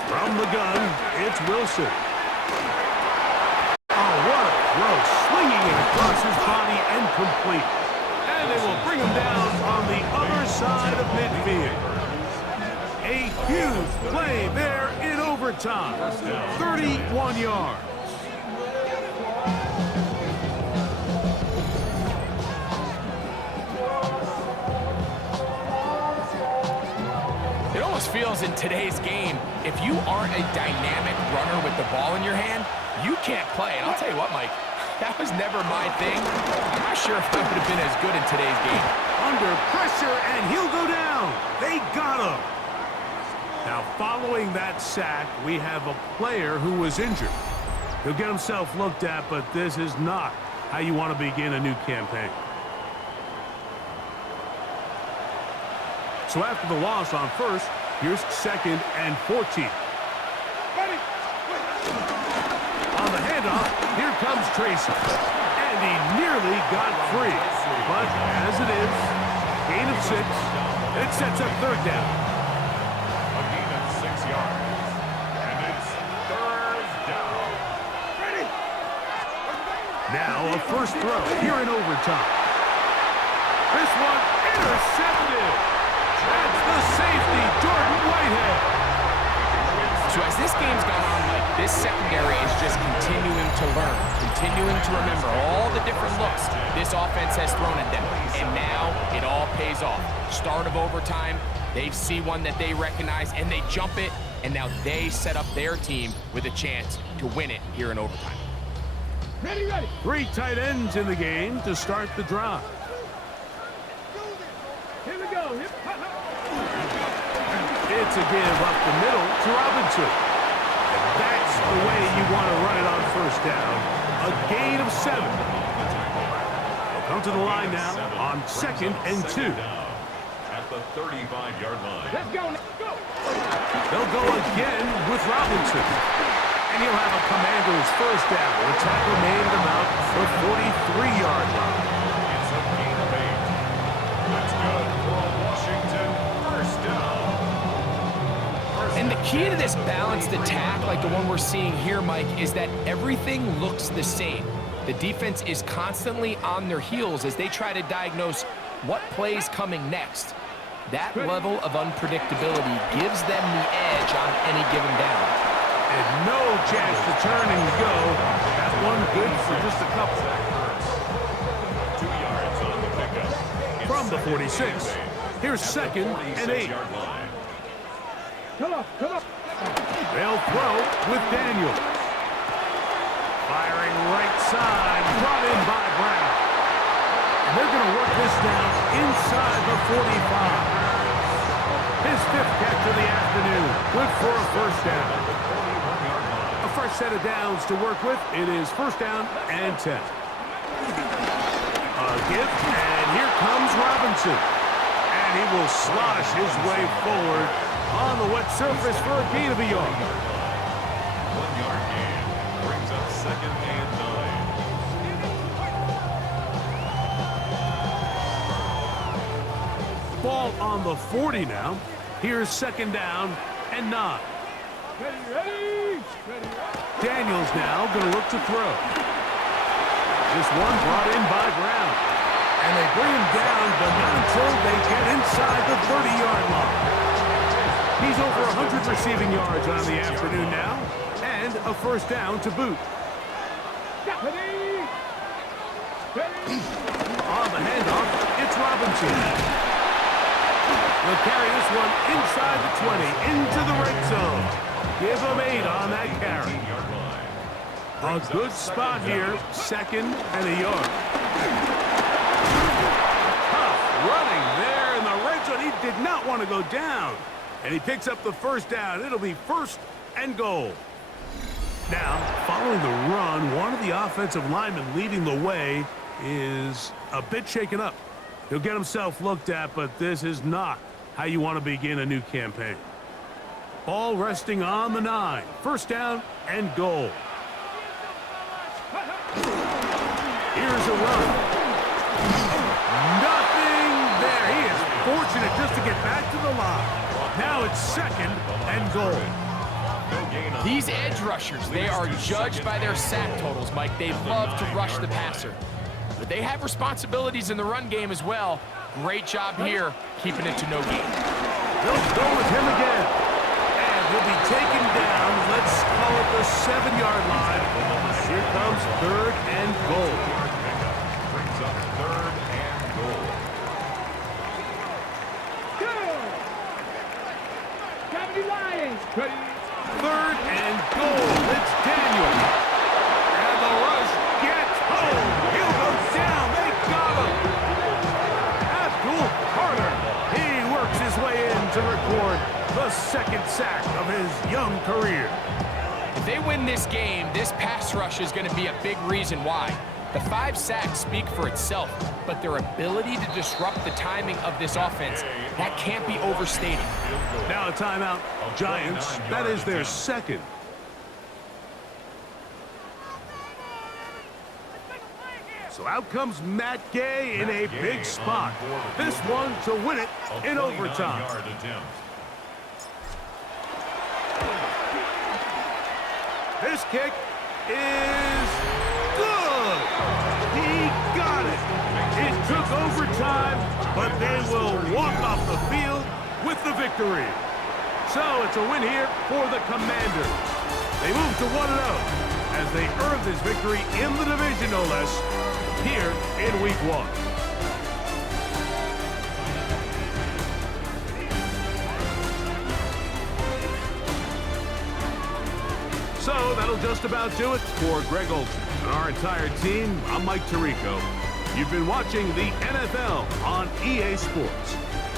From the gun, it's Wilson. Oh, what a throw. Swinging it across his body and complete. And they will bring him down on the other side of midfield. A huge play there in overtime. 31 yards. Feels in today's game, if you aren't a dynamic runner with the ball in your hand, you can't play. And I'll tell you what, Mike, that was never my thing. I'm not sure if I would have been as good in today's game. Under pressure, and he'll go down. They got him. Now, following that sack, we have a player who was injured. He'll get himself looked at, but this is not how you want to begin a new campaign. So after the loss on 1st, here's 2nd and 14. On the handoff, here comes Tracy. And he nearly got free. But as it is, Gain of 6. It sets up third down. A gain of 6 yards. And it's third down. Ready. Now a first throw here in overtime. This one intercepted. That's the safety, Jordan Whitehead. So as this game's gone on, Mike, this secondary is just continuing to learn, continuing to remember all the different looks this offense has thrown at them. And now it all pays off. Start of overtime, they see one that they recognize and they jump it, and now they set up their team with a chance to win it here in overtime. Ready, ready. 3 tight ends in the game to start the drive. Here we go. It's a give up the middle to Robinson. And that's the way you want to run it on first down. A gain of 7. They'll come to the line now on 2nd and 2. At the 35-yard line. Let's go. Let's go. They'll go again with Robinson. And he'll have a Commander's first down. The tackle made him out the 43-yard line. It's a gain of 8. That's good for a Washington first down. And the key to this balanced attack, like the one we're seeing here, Mike, is that everything looks the same. The defense is constantly on their heels as they try to diagnose what play's coming next. That level of unpredictability gives them the edge on any given down. And no chance to turn and go. That one good for just a couple. 2 yards on the pickup. From the 46. Here's 2nd and 8. Come on. They'll throw with Daniel. Firing right side, brought in by Brown. And they're going to work this down inside the 45. His 5th catch of the afternoon. Good for a first down. A fresh set of downs to work with. It is first down and 10. A give, and here comes Robinson. And he will slosh his way forward on the wet surface for a gain of a yard. 1 yard gain brings up 2nd and 9. Ball on the 40 now. Here's 2nd down and 9. Ready. Daniels now going to look to throw. This one brought in by Brown. And they bring him down, but not until they get inside the 30-yard line. He's over 100 receiving yards on the afternoon now, and a first down to boot. Ready. On the handoff, it's Robinson. They'll carry this one inside the 20, into the red zone. Give him 8 on that carry. 18-yard line. A good spot here, 2nd and a yard. Tough running there in the red zone. He did not want to go down. And he picks up the first down. It'll be 1st and goal. Now, following the run, one of the offensive linemen leading the way is a bit shaken up. He'll get himself looked at, but this is not how you want to begin a new campaign. Ball resting on the 9. First down and goal. Here's a run. Nothing there. He is fortunate just to get back to the line. Now it's 2nd and goal. These edge rushers, they are judged by their sack totals, Mike. They love to rush the passer. But they have responsibilities in the run game as well. Great job here, keeping it to no gain. They'll go with him again. And he'll be taken down. Let's call it the 7-yard line. Here comes 3rd and goal. Brings up 3rd and goal. Ready. 3rd and goal. It's Daniel. And the rush gets home. He'll go down. They got him. Abdul Carter. He works his way in to record the 2nd sack of his young career. If they win this game, this pass rush is going to be a big reason why. The 5 sacks speak for itself, but their ability to disrupt the timing of this offense, that can't be overstated. Now a timeout. Giants, that is their 2nd. So out comes Matt Gay in a big spot. This one to win it in overtime. This kick is good. He got it. It took overtime, but they will walk off the field with the victory. So it's a win here for the Commanders. They move to 1-0 as they earn this victory in the division, no less, here in Week 1. So that'll just about do it for Greg Olson and our entire team. I'm Mike Tirico. You've been watching the NFL on EA Sports.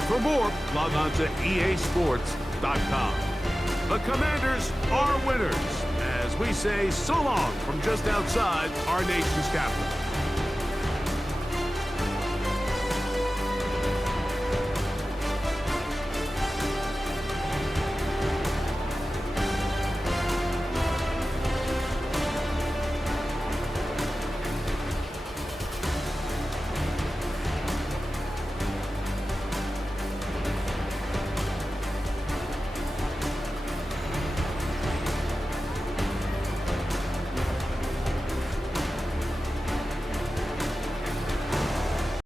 For more, log on to easports.com. The Commanders are winners as we say so long from just outside our nation's capital.